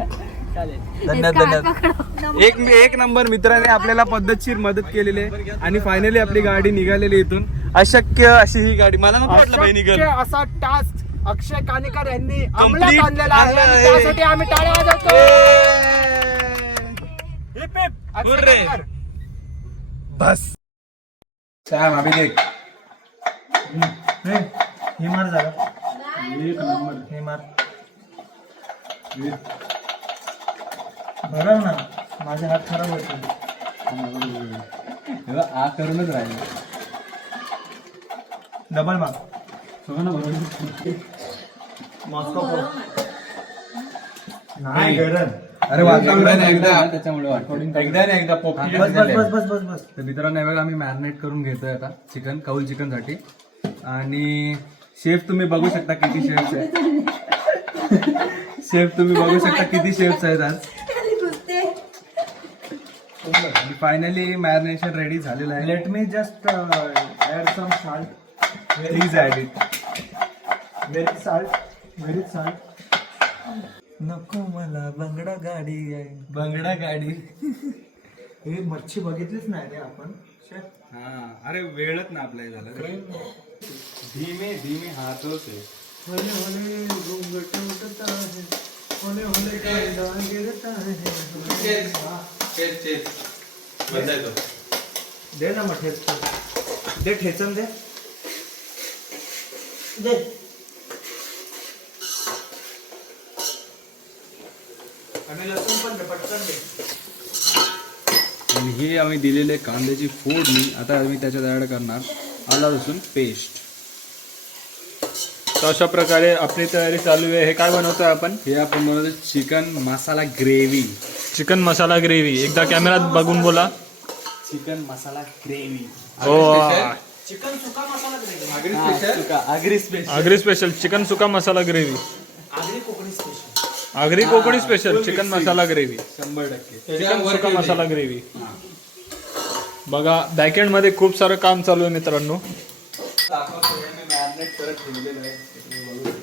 एक नंबर मित्राने आपल्याला पद्धतशीर मदत केलेली आहे आणि फायनली आपली गाडी निघालेली इथून. अशक्य अशी ही गाडी मला नको वाटलं भाई निघाल. असा टास्क अक्षय कानेकर यांनी Complete अंमलात आणलेला आहे आणि त्यासाठी आम्ही टाळ्या वाजवतो. Hip hip. Akshay hurray. Kanekar. बस सॅम अभिषेक हे मार झालं. हे मार. बरं ना, माझे हात खराब होते. आ करूनच राहिले. डबल मार. मॉस्को नाही गरज. अरे एकदा त्याच्यामुळे एकदा पोपटी. बस. तर मित्रांनो बघा आम्ही मॅरिनेट करून घेतोय आता चिकन कौल चिकन साठी. आणि शेफ तुम्ही बघू शकता किती शेफ्स आहेत. शेफ तुम्ही बघू शकता किती शेफ्स आहेत आज. फायनली मॅरिनेशन रेडी झालेलं आहे. Let me just add some salt. Please add it. Very salt. नको मला बंगडा गाडी आहे. बंगडा गाडी. हे मच्छी बघितलीच नाही रे आपण. हा अरे वेळच ना आपल्या झालं. धीमे धीमे हातोच आहे. होले होले घुंघट उडता है, होले होले कांदा गिरता है. दे ना मग ठेच. दे ठेचन दे. आणि लसूण पण दे, पटकन दे. आणि हे आम्ही दिलेले कांद्याची फोडणी आता आम्ही त्याच्यात ऍड करणार आला लसूण पेस्ट. तर अशा प्रकारे आपली तयारी चालू आहे. हे काय बनवतोय आपण? हे आपण बनवतो chicken masala gravy. Chicken masala gravy. एकदा कॅमेरात बघून बोला. Chicken masala gravy. चिकन सुका masala gravy. Agri special. Agri special chicken सुका masala gravy. Agri Kokani special chicken masala gravy. 100%. Chicken सुका मसाला ग्रेव्ही. बघा बॅकएंड मध्ये खूप सारं काम चालू आहे मित्रांनो. मॅरिनेट करत ठेवलेलं आहे.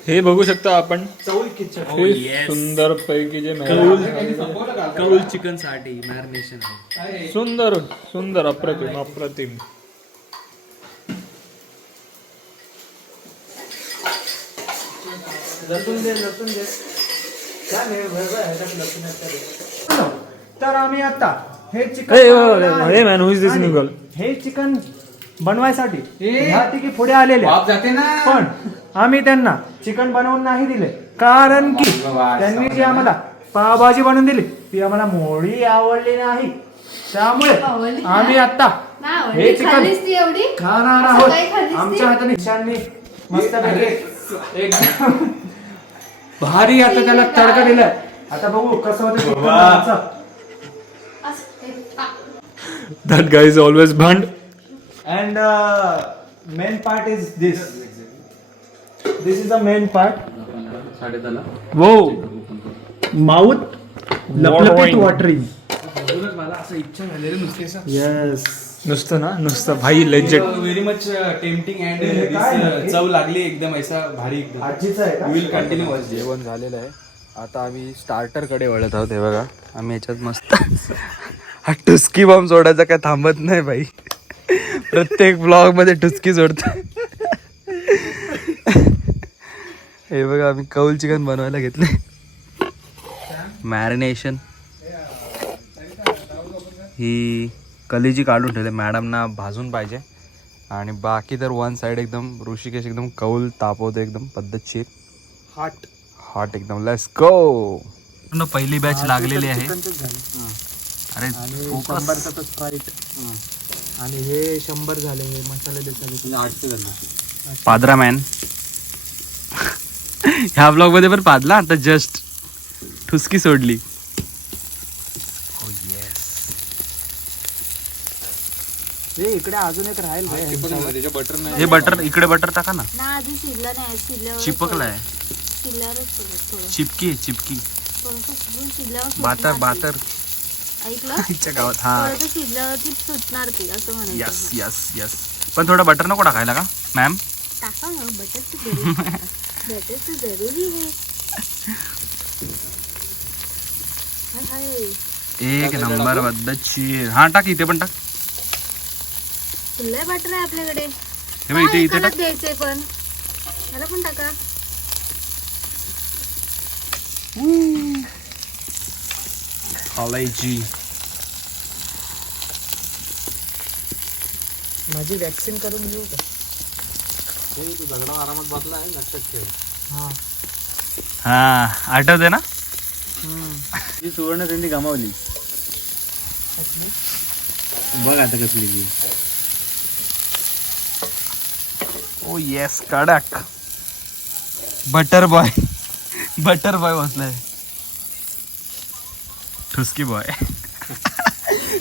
हे बघू शकता आपण सुंदर पैकी जे कौल चिकन साठी मॅरिनेशन आहे. सुंदर सुंदर अप्रतिम अप्रतिम. तर आम्ही आता हे चिकन हे चिकन बनवायसाठी ह्या तिघी पुढे आलेले पण आम्ही त्यांना चिकन बनवून नाही दिले कारण की त्यांनी जी आम्हाला पावभाजी बनवून दिली ती आम्हाला मोडी आवडली नाही. त्यामुळे आम्ही आता हे चिकन खाणार आहोत आमच्या हाताने छाननी मस्त एकदम भारी. आता त्याला तडका दिलाय. आता बघू कसं होतं. That guy is always banned. And main part is this. This is the main part. Whoa, mouth लपलपीत watering. मला असं इच्छा झालेली नुसते Yes. नुसतं ना नुसतं भाई legend. Very much tempting and चव लागली एकदम ऐसा भारी एकदम. आजीचं आहे का? Will continue watch. जेवण झालेलं आहे. आता आम्ही स्टार्टर कडे वळत आहोत. हे बघा आम्ही याच्यात मस्त हा टुस्की बॉम्ब सोडायचा काय थांबत नाही भाई. प्रत्येक ब्लॉग मध्ये टुस्की सोडतो. हे बघा आम्ही कौल चिकन बनवायला घेतले. मॅरिनेशन ही कलेजी काढून ठेवले. मॅडमना भाजून पाहिजे आणि बाकी तर वन साइड एकदम ऋषिकेश एकदम कौल तापवतो एकदम पद्धतशीर. हॉट एकदम. Let's go. पहिली बॅच लागलेली आहे. अरे स्प्राईट आणि हे 100 झाले. हे मसाले देतात 800 झाले. पादरा मॅन ह्या ब्लॉग मध्ये पण पादला. आता जस्ट ठुसकी सोडली. इकडे अजून एक राहील हे बटर इकडे बटर टाका ना. ना अजून शिजला नाही. शिजल्यावर चिपकलाय. शिजल्यावरच थोडं चिपकी आहे चिपकी. थोडंसं शिजल्यावर बातर बातर ऐकलं तिच्या गावात. हा थोडंसं शिजल्यावरती सुटणार ते असं म्हणायचं. Yes yes yes. पण थोडं बटर नको टाकायला का मॅम? टाका ना बटर तर जरूरी बटर तर जरूरी है. हाय हाय एक नंबर पद्धतशीर. हा टाक इथे पण टाक. तुला बटर आहे आपल्याकडे. हे बघ इथे इथे टाक. द्यायचंय पण मला पण टाका. कॉलेजी माझी वॅक्सिन करून घेऊ का? हा आठवते ना ती सुवर्ण संधी गमावली. बघ आता कसली ती. ओ येस कडक. बटर बॉय बसलाय. ठुसकी बॉय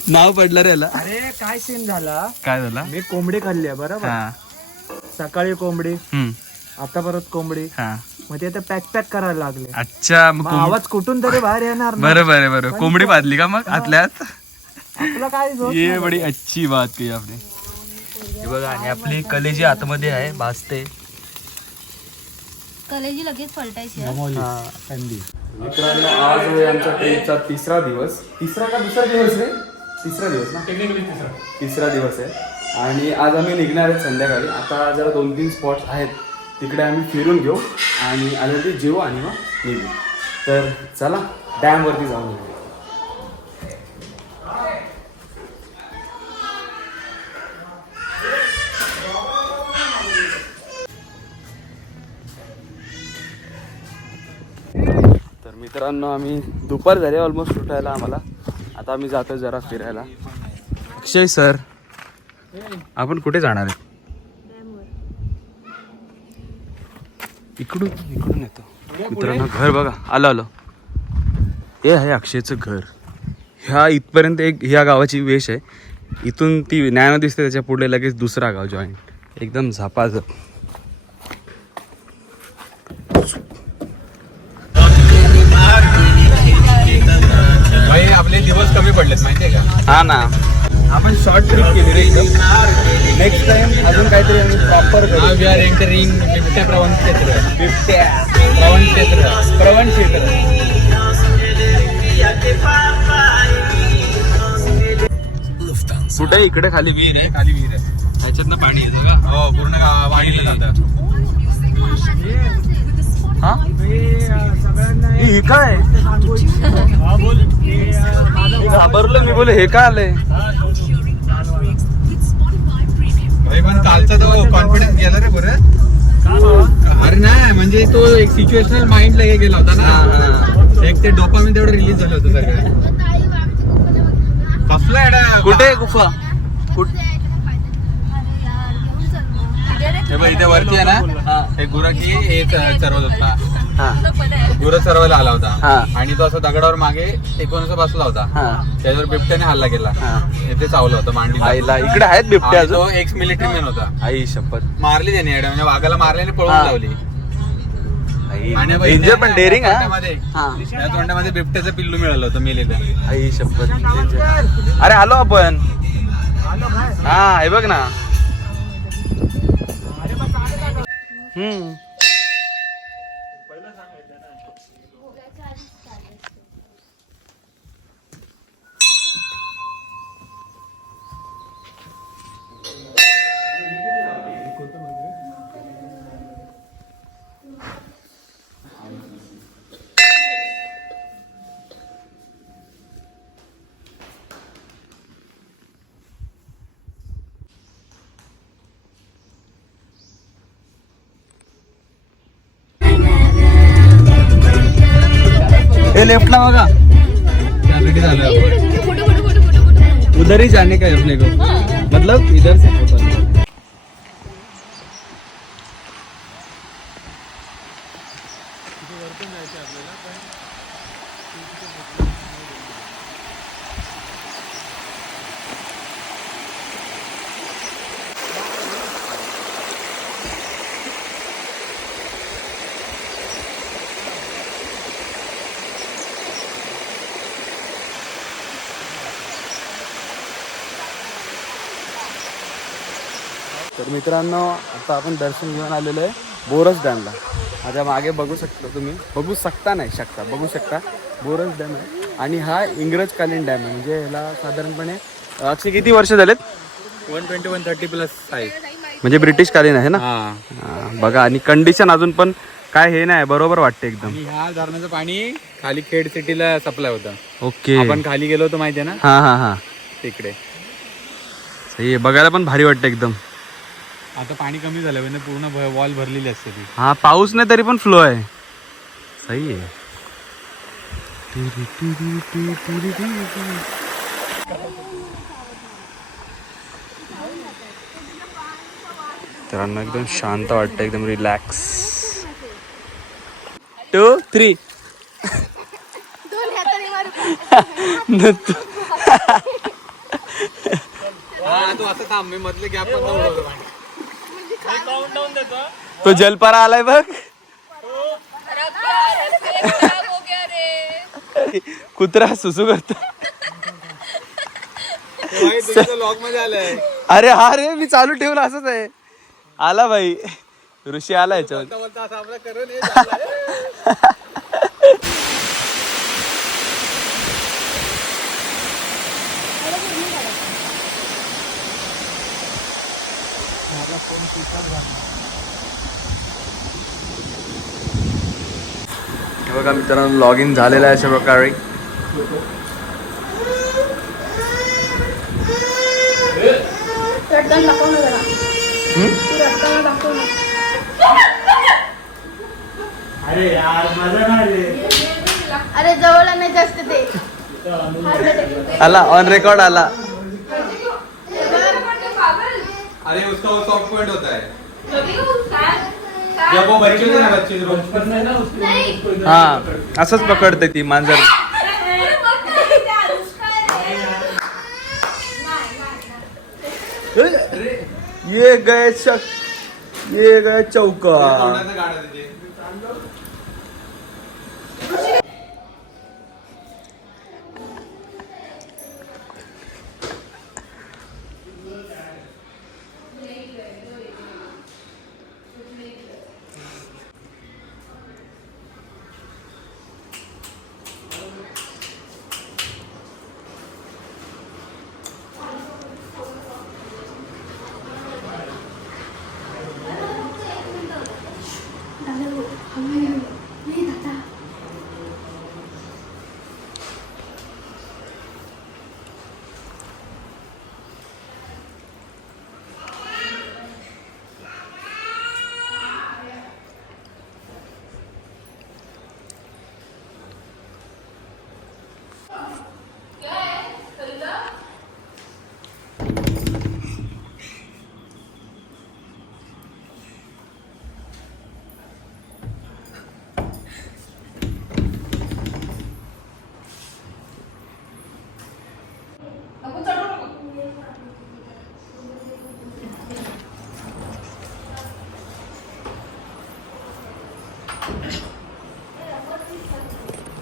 नाव पडलं रे याला. अरे काय सीन झाला. काय झाला? मी कोंबडी खाल्ली आहे बरोबर. हा सकाळी कोंबडी आता परत कोंबडी. हा मग ते आता पॅक करायला लागले. अच्छा मग आवाज कुठून तरी बाहेर येणार ना. बरोबर आहे बरोबर. कोंबडी पाजली का मग आतल्यात. आपलं काय दोष ये बडी अच्छी बात कही आपने. हे बघा आणि आपली कलेजी आतमध्ये आहे भाजते. कलेजी लगेच पलटायची. मित्रांनो आज आहे आमच्या ट्रेनचा तिसरा दिवस. तिसरा का दुसरा दिवस रे? तिसरा दिवस ना. तिसरा दिवस आहे आणि आज आम्ही निघणार आहेत संध्याकाळी. आता जरा 2-3 स्पॉट्स आहेत तिकडे आम्ही फिरून घेऊ आणि आल्यावरती जेवू आणि मग निघू. तर चला डॅमवरती जाऊन येऊ. तर मित्रांनो आम्ही दुपार झाली ऑलमोस्ट उठायला आम्हाला. आता आम्ही जातो जरा फिरायला. अक्षय सर आपण कुठे जाणार आहे? इकडून येतो. मित्रांनो घर बघा. आलो. हे आहे अक्षयचं घर. ह्या इथपर्यंत एक ह्या गावाची वेश आहे. इथून ती न्याय दिसते त्याच्या पुढे लगेच दुसरा गाव जॉईंट. एकदम झपाझप. भाई आपले दिवस कमी पडलेत माहितीये का? हा ना. आपण शॉर्ट ट्रिप केली रे एकदम. नेक्स्ट टाइम अजून काहीतरी आम्ही प्रॉपर करू. वी आर एंटरिंग बिबट्या प्रवण क्षेत्र. बिबट्या प्रवण क्षेत्र. प्रवण क्षेत्र. कुठे इकडे खाली विहीर आहे. खाली विहीर आहे. ह्याच्यातनं पाणी येतं का? हो पूर्ण वाढीला जातं. हा सगळ्यांना हे काय घाबरलो मी. बोले हे काय आलंय. पण कालचा तो कॉन्फिडन्स गेला रे बरं. अरे नाही म्हणजे तो एक सिच्युएशनल माइंड लगे गेला होता ना. एक ते डोपामिन तेवढं रिलीज झालं होतं सगळं. कसला एडा. कुठे गुफा. हे बघ इथे वरती आहे ना. हे गुराखी हे चरवत होता. हा गुरं चरवायला आला हा. होता आणि तो असं दगडावर मागे टेकून असं बसला होता. हा त्याच्यावर बिबट्याने हल्ला केला. हा. ते चावलं होतं मांडीला. आईला इकडे आहेत बिबटे आणि तो अजून. एक्स मिलिटरी मॅन होता. आई शपथ. मारली त्याने एडा म्हणजे वाघाला मारल्याने पळून हा. लावली. आणि बघ डेंजर इथे पण डेअरिंग. या हा तोंडामध्ये- हा. या तोंडामध्ये बिबट्याचं पिल्लू मिळालं होतं मेलेलं. आई शपथ. danger. अरे आलो आपण. हा हे बघ ना. हे लेफ्टला बघा. ऑलरेडी झालं उधर ही जाने का है अपने को. मतलब इधर से होता. तर मित्रांनो आता आपण दर्शन घेऊन आलेलो आहे बोरस डॅमला. माझ्या मागे बघू शकता बोरस डॅम आहे. आणि हा इंग्रजकालीन डॅम आहे. म्हणजे ह्याला साधारणपणे अक्षय किती वर्ष झालेत. 120-130 प्लस आहे. म्हणजे ब्रिटिशकालीन आहे ना. हा. बघा आणि कंडिशन अजून पण काय हे नाही बरोबर वाटते एकदम. आणि ह्या धरणाचं पाणी खाली खेड सिटीला सप्लाय होतं. ओके. आपण खाली गेलो होतो माहिती आहे ना हा हा हा तिकडे. सही आहे. बघायला पण भारी वाटतं एकदम. आता पाणी कमी झालं म्हणजे पूर्ण वॉल भरलेली असते ती. हा पाऊस नाही तरी पण फ्लो आहे. सही आहे. मित्रांनो एकदम शांत वाटतं एकदम रिलॅक्स. 2 3 तू असं थांब मी मधले गॅप पण नव्हतं पाणी. तो जलपारा आलाय बघ. कुत्रा सुसू करतो. लॉक मध्ये आलंय. अरे हा रे मी चालू ठेवलं असंच आहे. आला भाई ऋषी आला याच्यावर. हे बघा मित्रांनो लॉग इन झालेलं आहे अशा प्रकारे. अरे यार मजा नाही. अरे जवळ नाही जास्त ते. आला ऑन रेकॉर्ड आला. अरे उसका वो सॉफ्ट पॉइंट होता है जब वो बच्चे थे ना बच्चे. हा असंच पकडते ती मांजर. ये गए चौका.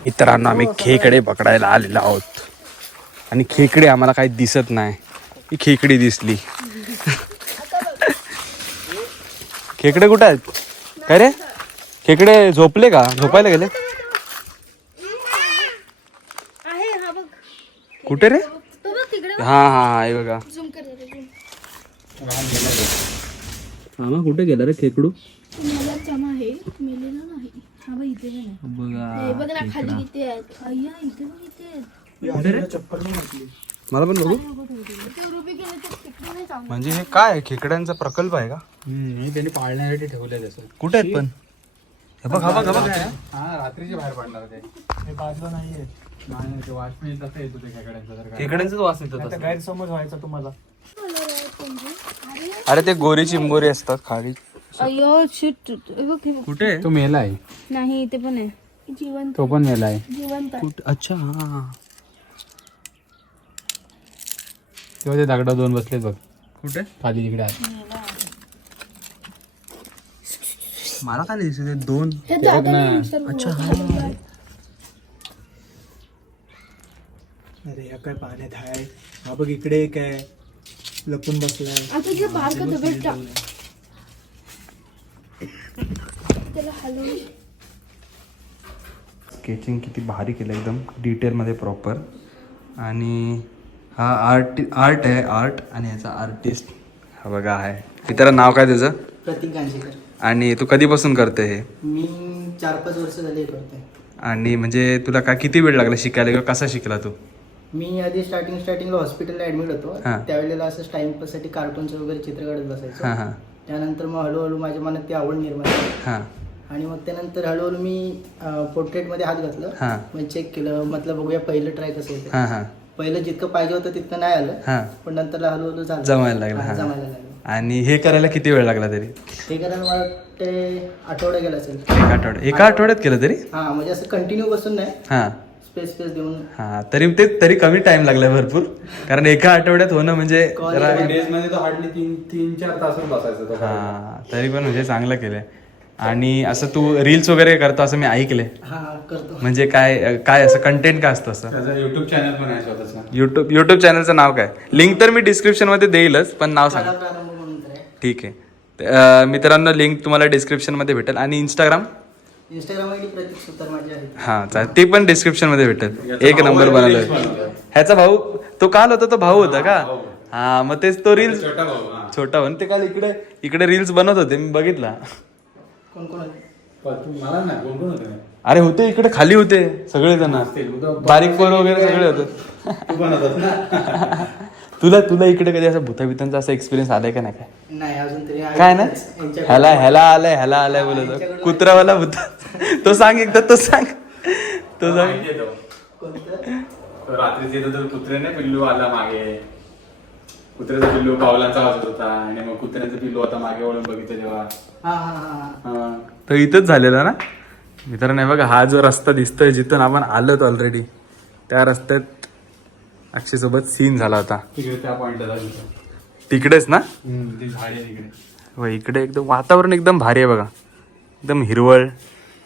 मित्रांनो आम्ही खेकडे पकडायला आलेलो आहोत आणि खेकडे आम्हाला काही दिसत नाही. ही खेकडी दिसली. खेकडे कुठे आहेत? काय रे खेकडे झोपले का? झोपायला गेले कुठे रे? हा हा हे बघा. मामा कुठे गेला रे खेकडू? मला पण बघू. म्हणजे हे काय खेकड्यांचा प्रकल्प आहे का? त्यांनी पाळण्यासाठी ठेवलंय तसं. कुठे आहेत पण? हे बघ हा बघ हा बघ. हा रात्रीचे बाहेर पडणार ते. हे बाजूला नाहीये. नाही ते वाचमेल तसं येतो ते खेकड्यांचा तर काय. खेकड्यांचाच वास येतो आता तसं. गैरसमज व्हायचा तुम्हाला. अरे ते गोरी चिंबोरी असतात खाली. अयो शिट कुठे? तो मेला आहे. नाही ते पण आहे जिवंत तो पण मेला आहे. जिवंत आहे. अच्छा हा. तेव्हा ते दगडा दोन बसलेत बघ कुठे? खाली तिकडे आहे. मला काय दिसत ते दोन. हे जागा नाही अच्छा अरे या काय पाण्यात आहे. हा बघ इकडे एक आहे लपून बसलाय. आता जे बाहेर का दगड टाक त्याला हलवून. स्केचिंग किती भारी केलं एकदम डिटेलमध्ये प्रॉपर. आणि हा आर्ट आहे आर्ट आणि याचा आर्टिस्ट हा बघा आहे. मित्रांनो नाव काय त्याचं? प्रतीक गांजेकर. आणि तू कधीपासून करते हे? मी 4-5 वर्ष झाले करतोय. आणि म्हणजे तुला काय किती वेळ लागला शिकायला किंवा कसा शिकला तू? मी आधी स्टार्टिंगला हॉस्पिटलला ऍडमिट होतो. हां. त्यावेळेला असं टाइमपाससाठी कार्टूनचं वगैरे चित्र काढत बसायचो. हां हां त्यानंतर मग हळूहळू माझ्या मनात ती आवड निर्माण झाली. हां आणि मग त्यानंतर हळूहळू मी पोर्ट्रेटमध्ये हात घातलं. हां मग चेक केलं म्हटलं बघूया पहिलं ट्राय कसं येतं. हां हां पहिलं जितकं पाहिजे होतं तितकं नाही आलं. हां पण नंतर हळूहळू झालं. जमायला लागलं. हां, हां. जमायला लागलं. आणि हे करायला किती वेळ लागला तरी? हे करायला मला वाटते आठवडा गेला असेल. एका आठवड्यात केलं तरी? हां म्हणजे असं कंटिन्यू बसून नाही हां स्पेस देऊन. हां तरी कमी टाइम लागलाय भरपूर. कारण एका आठवड्यात होणं म्हणजे जरा डेज मध्ये तो हार्डली 3-4 तासच बसायचा तो. हां तरी पण म्हणजे चांगलं केलंय. आणि असं तू रील्स वगैरे करतो असं मी ऐकले. हां करतो. म्हणजे काय असं कंटेंट काय असतं असं? त्याचा युट्यूब चॅनल पण आहे स्वतःचा. युट्यूब चॅनलचं नाव काय? लिंक तर मी डिस्क्रिप्शन मध्ये देईलच पण नाव सांग. कला प्रारंभ म्हणून तर आहे. ठीक आहे. मित्रांनो लिंक तुम्हाला डिस्क्रिप्शन मध्ये भेटेल. आणि इंस्टाग्राम इंस्टाग्राम आयडी प्रतीक सुतार माझी आहे. हां चालेल ते पण डिस्क्रिप्शन मध्ये भेटेल. एक नंबर बनवलाय. ह्याचा भाऊ तो काल होता तो भाऊ होता का? हा मग तेच तो रील्स छोटा भाऊ. हा. छोटा होऊन ते काल इकडे रील्स बनवत होते मी बघितला. कोण कोण आहे? तू मला नाही कोण कोण होतं? अरे होते इकडे खाली होते सगळे जण बारीक पोर वगैरे सगळे होते. तू पण होतास ना? तुला इकडे कधी असं भूताभितांचा असा एक्सपिरियन्स आलाय का नाही? काय नाही अजून तरी आहे. काय ना यांच्याकडे- ह्याला आलाय बोलत कुत्रावाला भूत. तो सांग एकदा तो सांग. माहिती आहे तो. कोणतं? तो रात्रीच येतो तर कुत्र्याने पिल्लू आला मागे. कुत्र्याचा पिल्लू पावलांचा वाजत होता आणि मग कुत्र्याचं पिल्लू आता मागे वळून बघितलं जेव्हा. हा हा हा हा. तो इथंच झालेला ना मित्रांनो. बघा हा जो रस्ता दिसतोय जिथून आपण आलोत ऑलरेडी त्या रस्त्यात अक्षयसोबत सीन झाला होता. तिकडे त्या पॉइंटला तिकडेच ना? ती झाड आहे तिकडे. हो इकडे एकदम वातावरण एकदम भारी आहे बघा. एकदम हिरवळ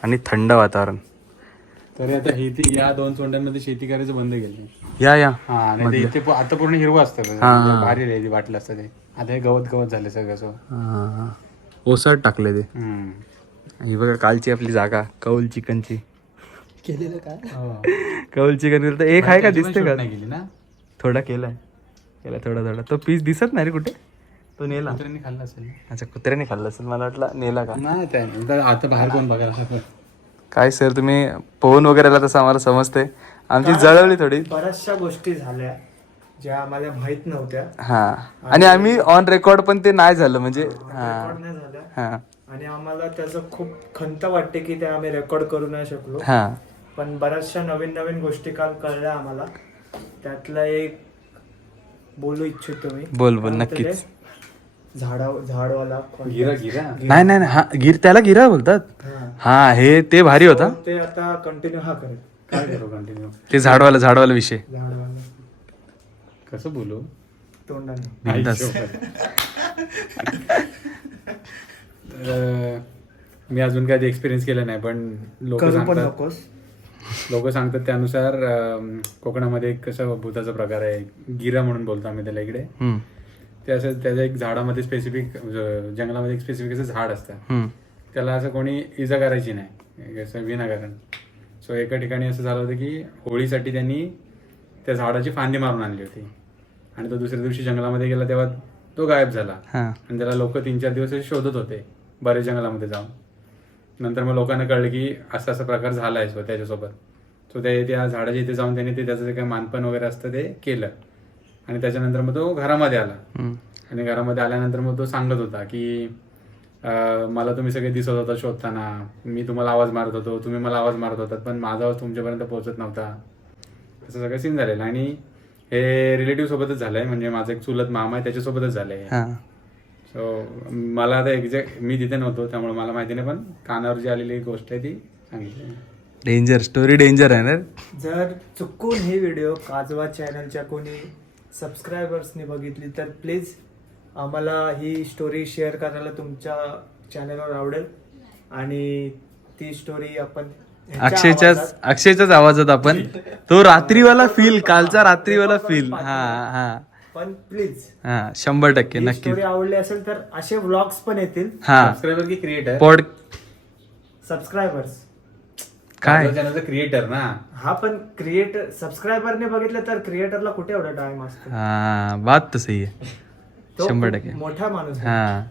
आणि थंड वातावरण. तरी आता या 2 सोंड्यांमध्ये शेती करायचं बंद केलं. या हा आणि ते इथे आता पूर्ण हिरवं असतं हा. भारी राहिली वाटलं असतं ते. आता हे गवत झालं सगळं. ओसाड टाकले ते. ही बघा कालची आपली जागा कौल चिकनची. केलेलं काय? कौल चिकन एक आहे का दिसते का? नाही गेली ना. थोडा केला थोडा तो पीस दिसत नाही रे कुठे. तो नेला. कुत्र्यांनी खाल्लं असेल. अच्छा कुत्र्याने खाल्लं असेल मला वाटलं नेला का. नाही त्या आता बाहेर कोण बघायला. काय सर तुम्ही पोहून वगैरे आला तसं आम्हाला समजते. आमची जळवली थोडी. बऱ्याचशा गोष्टी झाल्या ज्या आम्हाला माहित नव्हत्या. हा आणि आम्ही ऑन रेकॉर्ड पण ते नाही झालं म्हणजे. रेकॉर्ड नाही झाल्या हा आणि आम्हाला त्याचं खूप खंत वाटते की ते आम्ही रेकॉर्ड करू नाही शकलो. हा पण बऱ्याचशा नवीन नवीन गोष्टी काल कळल्या आम्हाला. त्यातला एक बोलू इच्छितो मी. बोल काय नक्कीच. म्हणते ते? झाडवाला गिरा गिरा नाही नाही नाही, हा गिर, त्याला गिरा बोलतात. हा हे ते भारी होता. ते आता कंटिन्यू हा करेल. काय करू कंटिन्यू? ते झाडवाला विषय. झाडवाला कसं बोलू? तोंडाने. बिनधास्त. मी अजून काय एक्सपिरियन्स केलं नाही, पण लोक करू पण सांगतात नकोस. त्यानुसार कोकणामध्ये एक कसं भूताचा प्रकार आहे, गिरा म्हणून बोलतो आम्ही त्याला इकडे. हम्म, ते असं त्याच्या एक झाडामध्ये स्पेसिफिक, जंगलामध्ये एक स्पेसिफिक असं झाड असतं. हम्म. त्याला असं कोणी इजा करायची नाही, असं विनाकारण. सो एका ठिकाणी असं झालं होतं की होळीसाठी त्यांनी त्या झाडाची फांदी मारून आणली होती आणि तो दुसऱ्या दिवशी जंगलामध्ये गेला तेव्हा तो गायब झाला. हा. आणि त्याला लोक 3-4 दिवस शोधत होते बरेच जंगलामध्ये जाऊन. नंतर मग लोकांना कळलं की असा असा प्रकार झाला आहे त्याच्यासोबत. सो त्या झाडाच्या इथे जाऊन त्याने त्याचं जे काही मानपण वगैरे असतं ते केलं. आणि त्याच्यानंतर मग तो घरामध्ये आला. आणि घरामध्ये आल्यानंतर मग तो सांगत होता की मला तुम्ही सगळे दिसत होता शोधताना, मी तुम्हाला आवाज मारत होतो, तुम्ही मला आवाज मारत होतात, पण माझा आवाज तुमच्यापर्यंत पोहोचत नव्हता. असं सगळं सीन झालेलं. आणि हे रिलेटिव्ह सोबतच झालंय, म्हणजे माझा एक चुलत मामा आहे त्याच्यासोबतच झालंय. सो मला आता एक्झॅक्ट मी तिथे नव्हतो त्यामुळे मला माहिती नाही, पण कानावर जी आलेली गोष्ट आहे ती सांगितली. डेंजर स्टोरी, डेंजर आहे ना. जर चुकून ही व्हिडिओ काजवा चॅनलच्या कोणी सबस्क्रायबर्सनी बघितली तर प्लीज आम्हाला ही स्टोरी शेअर करायला तुमच्या चॅनलवर आवडेल. आणि ती स्टोरी आपण अक्षयच्याच आवाजात आपण तो रात्रीवाला फील, कालचा रात्रीवाला फील. हा पण प्लीज 100% नक्की. स्टोरी आवडली असेल तर असे व्लॉग्स पण येतील. हा, सबस्क्रायबर की क्रिएटर? पॉड सबस्क्रायबर्स काय चॅनलचा क्रिएटर ना. हा, पण क्रिएटर सबस्क्रायबरने बघितलं तर क्रिएटरला कुठे एवढा टाइम असतो. हा, बात तर सही आहे. तो 100%. मोठा माणूस आहे. हा,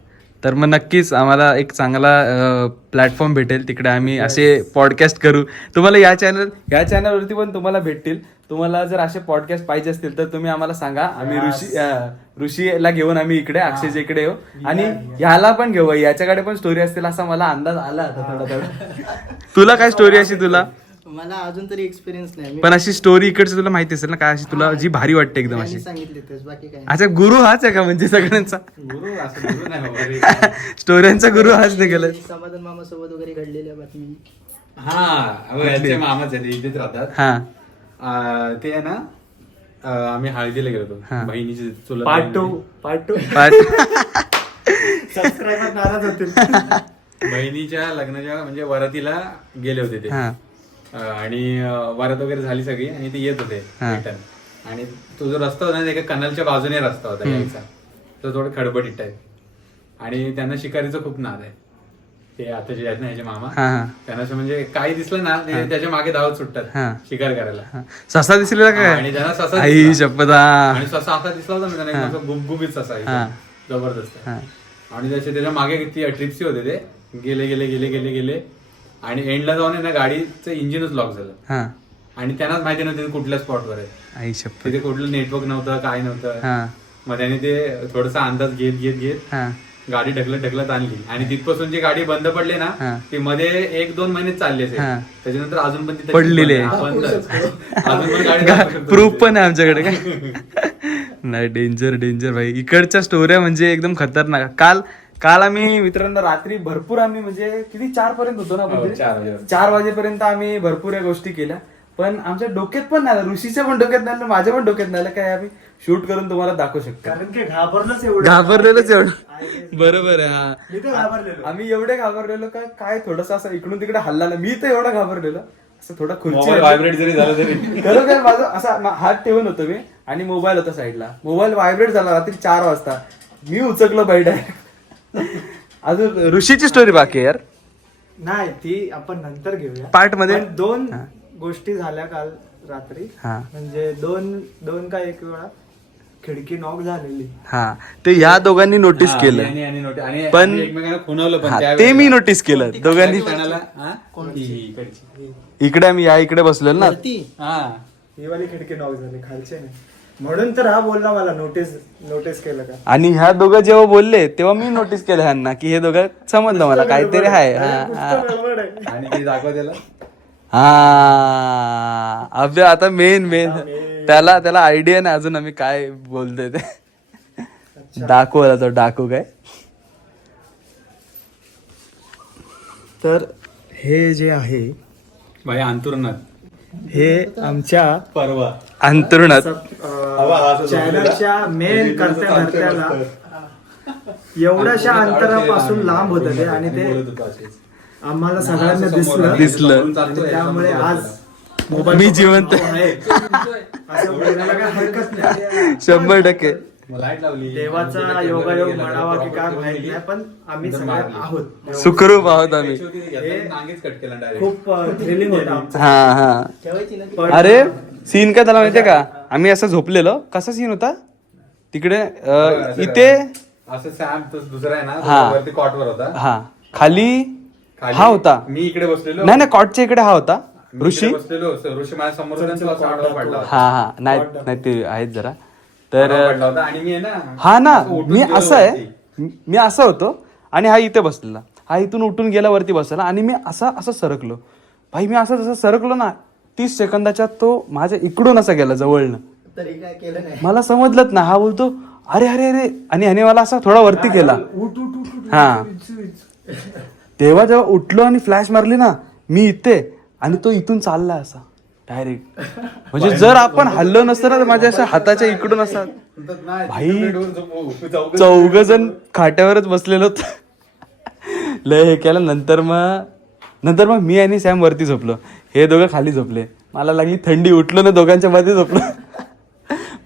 तर मग नक्कीच आम्हाला एक चांगला प्लॅटफॉर्म भेटेल, तिकडे आम्ही असे पॉडकास्ट करू. तुम्हाला या चॅनलवरती पण तुम्हाला भेटतील. तुम्हाला जर असे पॉडकास्ट पाहिजे असतील तर तुम्ही आम्हाला सांगा. आम्ही ऋषीला घेऊन आम्ही इकडे अक्षयच्या इकडे येऊ आणि ह्याला पण घेऊ. याच्याकडे पण स्टोरी असतील असा मला अंदाज आला आता थोडा. तुला काय स्टोरी अशी तुला? मला अजून तरी एक्सपिरियन्स नाही. पण अशी स्टोरी इकडची तुला माहिती असेल ना, काय अशी तुला जी भारी वाटते एकदम अशी? सांगितले तेच, बाकी काय. अच्छा, गुरु हाच आहे का म्हणजे सगळ्यांचा? गुरु असं गुरु नाही बाबा. स्टोऱ्यांचा गुरु हाच निघाला. समाधान मामा सोबत वगैरे घडलेल्या बातमी. हा, मामाच आहे ते, इथेच राहतात. हा, ते आहे ना, आम्ही हळदीला गेलो होतो. बहिणीची चुलत पार्ट टू सबस्क्रायबर नाराज होतील. बहिणीच्या लग्नाच्या म्हणजे वरातीला गेले होते ते. आणि वरात वगैरे झाली सगळी आणि ते येत होते रिटर्न. आणि तो जो रस्ता होता ना, एका कनालच्या बाजूने रस्ता होता यायचा, तो थोडं खडबडीत आहे. आणि त्यांना शिकारीचं खूप नाद आहे. ते आता जे आहेत ना ह्याचे मामा, त्यांना असं म्हणजे काही दिसलं ना ते त्याच्या मागे धावत सुटतात शिकार करायला. ससा दिसलेला काय? आणि त्यांना ससा आई दिसला. शपथा. आणि ससा असा दिसला होता ना त्यांना, एकदम गुबगुबीत ससा एकदम जबरदस्त. आणि त्याच्या मागे किती ट्रिप्सी होते ते, गेले गेले गेले गेले गेले आणि एंडला जाऊन आहे ना गाडीचं इंजिनच लॉक झालं. आणि त्यांनाच माहिती नव्हतं कुठल्या स्पॉटवर आहे. आई शपथ. तिथे कुठलं नेटवर्क नव्हतं, काय नव्हतं. मग त्याने ते थोडासा अंदाज घेत घेत घेत गाडी ढकलत आणली. आणि तिथपासून जी गाडी बंद पडली ना, ती मध्ये 1-2 महिने चालली असेल. त्याच्यानंतर अजून पण तिथे पडलेले अजून पण गाडी प्रूफ पण आहे आमच्याकडे. काय नाही, डेंजर भाई. इकडच्या स्टोऱ्या म्हणजे एकदम खतरनाक. काल आम्ही मित्रांनो रात्री भरपूर आम्ही म्हणजे किती 4 पर्यंत होतो ना, 4 वाजेपर्यंत आम्ही भरपूर या गोष्टी केल्या. पण आमच्या डोक्यात पण नाही, ऋषीच्या पण डोक्यात नाही, माझ्या पण डोक्यात नाही. काय आम्ही शूट करून तुम्हाला दाखवू शकतो. कारण की घाबरलेलोच एवढं. बरोबर आहे. मी तर घाबरलेलो. आम्ही एवढे घाबरलेलो काय थोडस असं इकडून तिकडे हल्ला ना. मी तर एवढा घाबरलेलो, असं थोडा खुर्ची व्हायब्रेट जरी झालं तरी खरोखर माझं असा हात ठेवून होतो मी आणि मोबाईल होता साईडला. मोबाईल व्हायब्रेट झाला रात्री 4 वाजता. मी उचकलो बैठ. अजून ऋषीची स्टोरी बाकी यार. नाही, ती आपण नंतर घेऊया पार्ट मध्ये. 2 गोष्टी झाल्या काल रात्री. म्हणजे दोन का एक वेळा खिडकी नॉक झालेली. ते ह्या दोघांनी नोटीस केलं, पण एकमेकांना खुणवलं. पण ते मी नोटीस केलं दोघांनी. इकडे आम्ही या इकडे बसलेलो ना, ही वाली खिडकी नॉक झाली, खालचे नाही. म्हणून तर हा बोलला मला नोटीस केलं का. आणि ह्या दोघं जेव्हा बोलले तेव्हा मी नोटीस केलं ह्यांना की हे दोघं समजलं मला काहीतरी आहे. आणि ते दाखवा त्याला हा अभ्य आता मेन त्याला आयडिया नाही अजून आम्ही काय बोलतोय ते. डाकू आला तो डाकू काय. तर हे जे आहे भाई अंतुरनाथ हे आमच्या परवा अंतरुणात चॅनलच्या मेन कर्त्याला एवढ्याशा अंतरापासून लांब होत ते आणि ते आम्हाला सगळ्यांना दिसलं. त्यामुळे आज मी जिवंत आहे असं बोलायला काय हरकत नाही. 100%. लाईट लावली देवाचा योगायोग म्हणावा की काय माहित नाही पण आम्ही सगळे आहोत. सुखरूप आहोत आम्ही. नांगेच कट केला डायरेक्ट. खूप थ्रिलिंग होतं आमचं. हा. अरे सीन काय त्याला माहितीये का, आम्ही असं झोपलेलो. कसा सीन होता तिकडे इथे असं सॅम तो दुसरा आहे हा. ना वरती कॉटवर होता. हा खाली हा होता. मी इकडे बसलेलो. नाही कॉटच्या इकडे हा होता मी ऋषी. इकडे बसलेलो. ऋषी माझ्या समोर होता आणि तो असा आडवा पडला होता. हा नाही ते आहेत जरा. तर आडवा पडला होता आणि मी आहे ना हा ना असं उठून मी गेलो असं आहे वरती. मी असं होतो आणि हा इथे बसलेला. हा इथून उठून गेला वरती बसला आणि मी असं सरकलो. भाई मी असं जसं सरकलो ना 30 सेकंदाच्या तो माझ्या इकडून असा गेला जवळनं. तरी काय केलं नाही. मला समजलंच ना. हा बोलतो अरे अरे अरे आणि ह्याने मला असा थोडा वरती केला. हा तेव्हा जेव्हा उठलो आणि फ्लॅश मारली ना मी इथे आणि तो इथून चालला असा डायरेक्ट. म्हणजे जर आपण हल्लो नसतं ना तर माझ्या अशा हाताच्या इकडून असा. भाई 4 जण खाट्यावरच बसलेलो. लय हे केलं. नंतर मग मी आणि सॅम वरती झोपलो. हे दोघं खाली झोपले. मला लागली थंडी. उठलो ना दोघांच्या मध्ये झोपलो.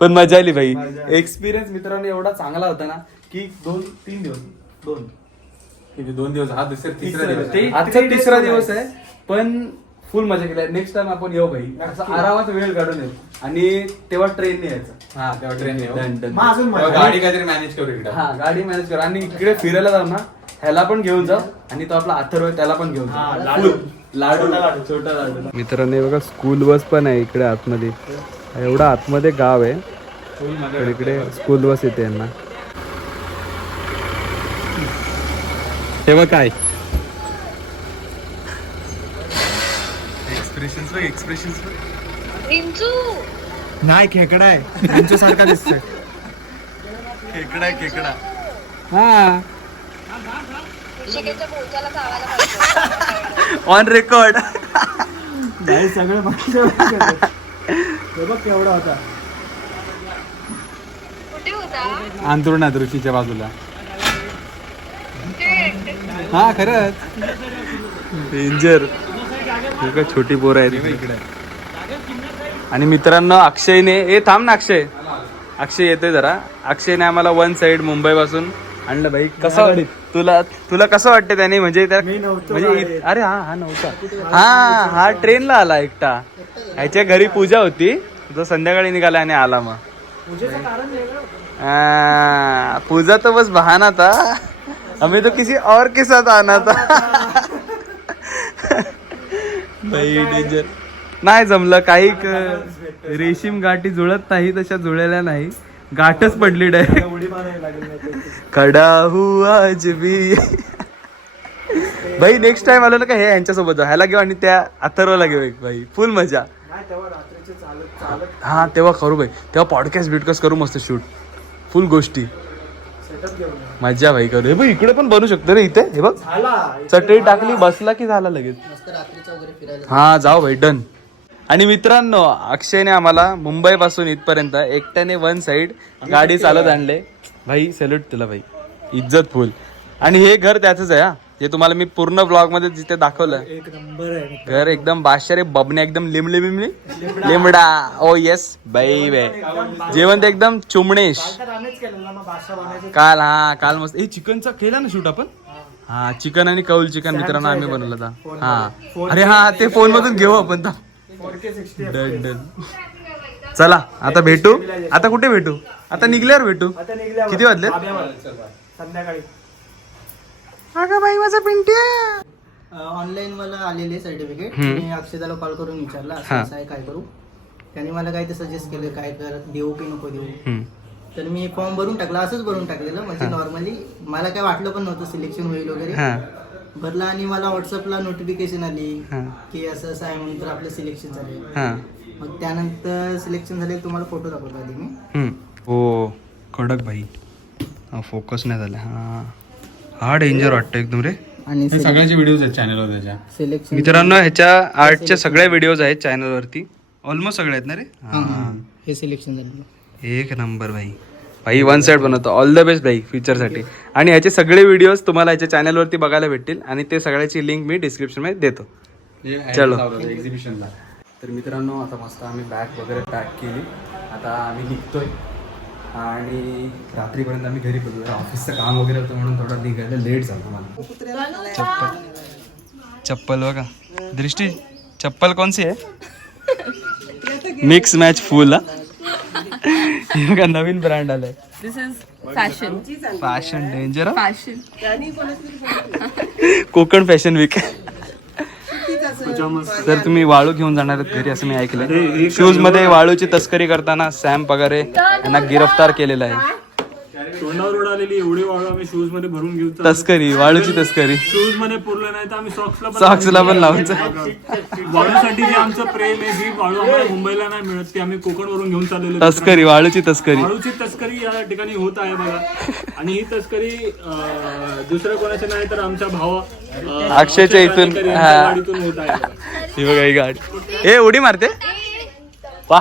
पण मजा आली भाई. एक्सपिरियन्स मित्रांनो एवढा चांगला होता ना की 2-3 दिवस 2 दिवस हा तिसरा दिवस आहे. आजचा 3रा दिवस आहे पण फुल मजा केली. नेक्स्ट टाइम आपण येऊ भाई. असं आरामात वेळ काढून येऊ आणि तेव्हा ट्रेनने यायचं. हा तेव्हा ट्रेन मग अजून गाडी काहीतरी मॅनेज करू इकडे. हा गाडी मॅनेज कर आणि इकडे फिरायला जाऊ ना ह्याला पण घेऊन जाऊ आणि तो आपला अथर्व आहे त्याला पण घेऊन जाऊ. छोटा लाडू. मित्रांनो बघा स्कूल बस पण आहे इकडे आतमध्ये. एवढा आतमध्ये गाव आहे तर इकडे स्कूल बस येते यांना. तेव्हा काय एक्सप्रेशन नाही खेकडा आहे त्यांच्यासारखा दिसतोय. खेकडा हा ऑन रेकॉर्ड. नाही सगळं बघ केवढा होता. अंतरुणात ऋषीच्या बाजूला. हा खरंच डेंजर. छोटी पोरं आहेत इकडे. आणि मित्रांनो अक्षयने थांब ना अक्षय येतोय जरा. अक्षयने आम्हाला 1 साइड मुंबई पासून आणलं भाई. कसं तुला कसं वाटतं त्याने म्हणजे अरे हा नव्हता. हा ट्रेनला आला एकटा. ह्याच्या घरी पूजा होती तो संध्याकाळी निघाला आणि आला. मग पूजा तो बस बहाना था. हमें तो किसी और के साथ आना था. भाई डेंजर. नाही जमलं काही. रेशीम गाठी जुळत नाही तशा जुळलेल्या नाही. गाठच पडली डायरेक्ट. खडा हुआ आज भी. भाई नेक्स्ट टाइम आलो ना का हे यांच्यासोबत जाऊ. ह्याला घेऊ आणि त्या अथर्वला घेऊ एक भाई. फुल मजा. हा तेव्हा करू भाई. तेव्हा पॉडकास्ट करू मस्त शूट फुल गोष्टी. मजा भाई करू. हे बघ इकडे पण बनवू शकतो रे. इथे हे बघ चटई टाकली बसला की झाला लगेच. रात्रीचं वगैरे फिरायला हा जाऊ भाई डन. आणि मित्रांनो अक्षयने आम्हाला मुंबई पासून इथपर्यंत एकट्याने 1 साइड गाडी चालत आणले. भाई सॅल्यूट तुला भाई. इज्जत फुल. आणि हे घर त्याच आहे. हा जे तुम्हाला मी पूर्ण ब्लॉग मध्ये जिथे दाखवलं. एक नंबर आहे घर एकदम बादशाह बबने एकदम लिमडा. ओ येस बाई बाई. जेवण एकदम चुमणेश. काल मस्त. हे चिकनचा केला ना शूट आपण. हा चिकन आणि कौल चिकन मित्रांनो आम्ही बनवलं होता. हा अरे हा ते फोन मधून घेऊ आपण. डन. चला आता भेटू. आता कुठे भेटू. आता निघल्यावर भेटू. किती वाजले संध्याकाळी. अगं बाई माझा पिंट्या. ऑनलाईन मला आलेले सर्टिफिकेट. मी अक्षदाला कॉल करून विचारला असं आहे काय करू. त्याने मला काय ते सजेस्ट केलं काय कर देऊ की नको देऊ. तर मी फॉर्म भरून टाकला. असंच भरून टाकलेलं म्हणजे नॉर्मली. मला काय वाटलं पण नव्हतं सिलेक्शन होईल वगैरे. भरला आणि मला व्हॉट्सअपला नोटिफिकेशन आली हां की असं असं आहे म्हणून, तर आपलं सिलेक्शन झाले. हां मग त्यानंतर सिलेक्शन झाले, तुम्हाला फोटो दाखवतो आधी मी. हो कडक भाई. हा फोकस नाही झाला. हा डेंजर वाटतं एकदम रे. आणि सगळ्यांचे व्हिडिओज आहेत चॅनलवर त्याच्या. सिलेक्शन मित्रांनो ह्याच्या आर्टचे सगळे व्हिडिओज आहेत चॅनलवरती. ऑलमोस्ट सगळे आहेत ना रे. हे सिलेक्शन झालं. एक नंबर भाई. भाई वन साइड बनवतो. ऑल द बेस्ट भाई फ्युचरसाठी. आणि ह्याचे सगळे व्हिडिओज तुम्हाला ह्याच्या चॅनलवरती बघायला भेटतील आणि ते सगळ्याची लिंक मी डिस्क्रिप्शन मध्ये देतो. चलो. एक्झिबिशनला. तर मित्रांनो आता मस्त आम्ही बॅग वगैरे पॅक केली. आता आम्ही निघतोय आणि रात्रीपर्यंत आम्ही घरी पोहोचू. ऑफिसचं काम वगैरे होतं म्हणून थोडं निघायला लेट झालं मला. चप्पल बघा दृष्टी. चप्पल कोणसी आहे? Mix match full. हे बघा नवीन ब्रँड आलाय. This is fashion. Fashion danger. Fashion. Konkan fashion week. तर तुम्ही वाळू घेऊन जाणार आहेत घरी असं मी ऐकलंय. शूज मध्ये वाळूची तस्करी करताना सॅम पगारे यांना गिरफ्तार केलेला आहे. तोंडावर उडालेली एवढी वाळू आम्ही शूज मध्ये भरून घेऊ. तस्करी, वाळूची तस्करी. शूज मध्ये पुरलं नाही तर आम्ही सॉक्सला पण लावून. वाळूसाठी जे आमचं प्रेम आहे, जी वाळू आम्हाला मुंबईला नाही मिळत ती आम्ही कोकण वरून घेऊन चाललेलो. तस्करी, वाळूची तस्करी. वाळूची तस्करी या ठिकाणी होत आहे बघा. आणि ही तस्करी दुसऱ्या कोणाच्या नाही तर आमच्या भावा अक्षयच्या इथून. गाडीतून होत आहे बघा. ही बघा ही गाडी. ए उडी मारते पा.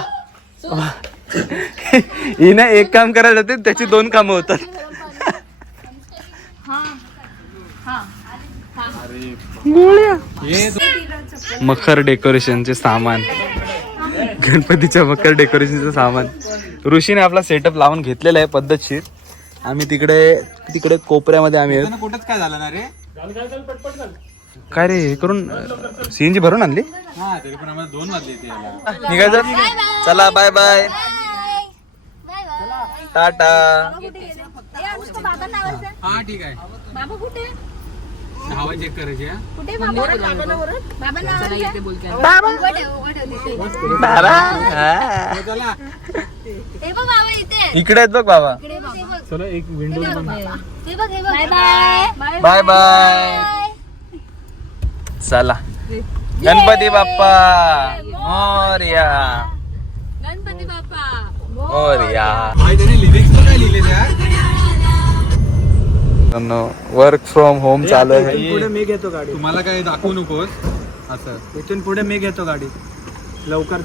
हिने एक काम करायला जाते त्याची 2 कामं होतात. मखर डेकोरेशनचे सामान. गणपतीच्या मकर डेकोरेशनचं सामान ऋषीने आपला सेटअप लावून घेतलेला आहे पद्धतशीर. आम्ही तिकडे कोपऱ्यामध्ये आम्ही कुठंच काय झालं ना रे. काय रे हे करून सीएनजी भरून आणली. हा तरी पण आम्हाला 2 वाजले इथे यायला. निघायचं. चला बाय बाय टाटा. हा ठीक आहे. बाबा कुठे हवा चेक करायची. कुठे बाबा चला इथे बोलते. इकडे आहेत बघ बाबा. चला एक window bye bye bye bye. चला गणपती बाप्पा मोरया. गणपती बाप्पा. मोरया. लिरिक्स काय लिहिले त्या. वर्क फ्रॉम होम चालू आहे. पुढे मी घेतो गाडी. तुम्हाला काही दाखवू नकोस असं. इथून पुढे मी घेतो गाडी. लवकर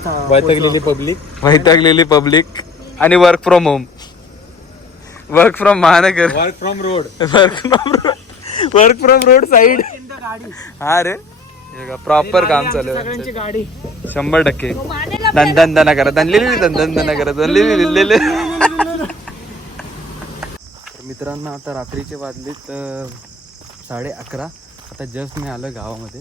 वैतागलेली पब्लिक आणि work from home. Work from महानगर. Work from road. Work from road side. हा रे प्रॉपर काम चालू आहे. सगळ्यांची गाडी 100%. दंदन करत दंदन करत. मित्रांनो आता रात्रीचे वाजलेत 11:30. आता जस्ट मी आलो गावामध्ये.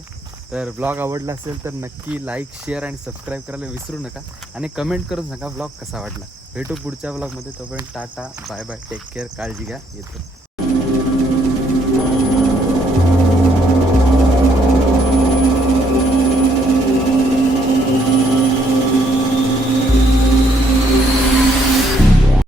तर ब्लॉग आवडला असेल तर नक्की लाईक शेअर आणि सबस्क्राईब करायला विसरू नका. आणि कमेंट करून सांगा ब्लॉग कसा वाटला. भेटू पुढच्या ब्लॉगमध्ये. तोपर्यंत tata bye bye. Take care. काळजी घ्या. येतो.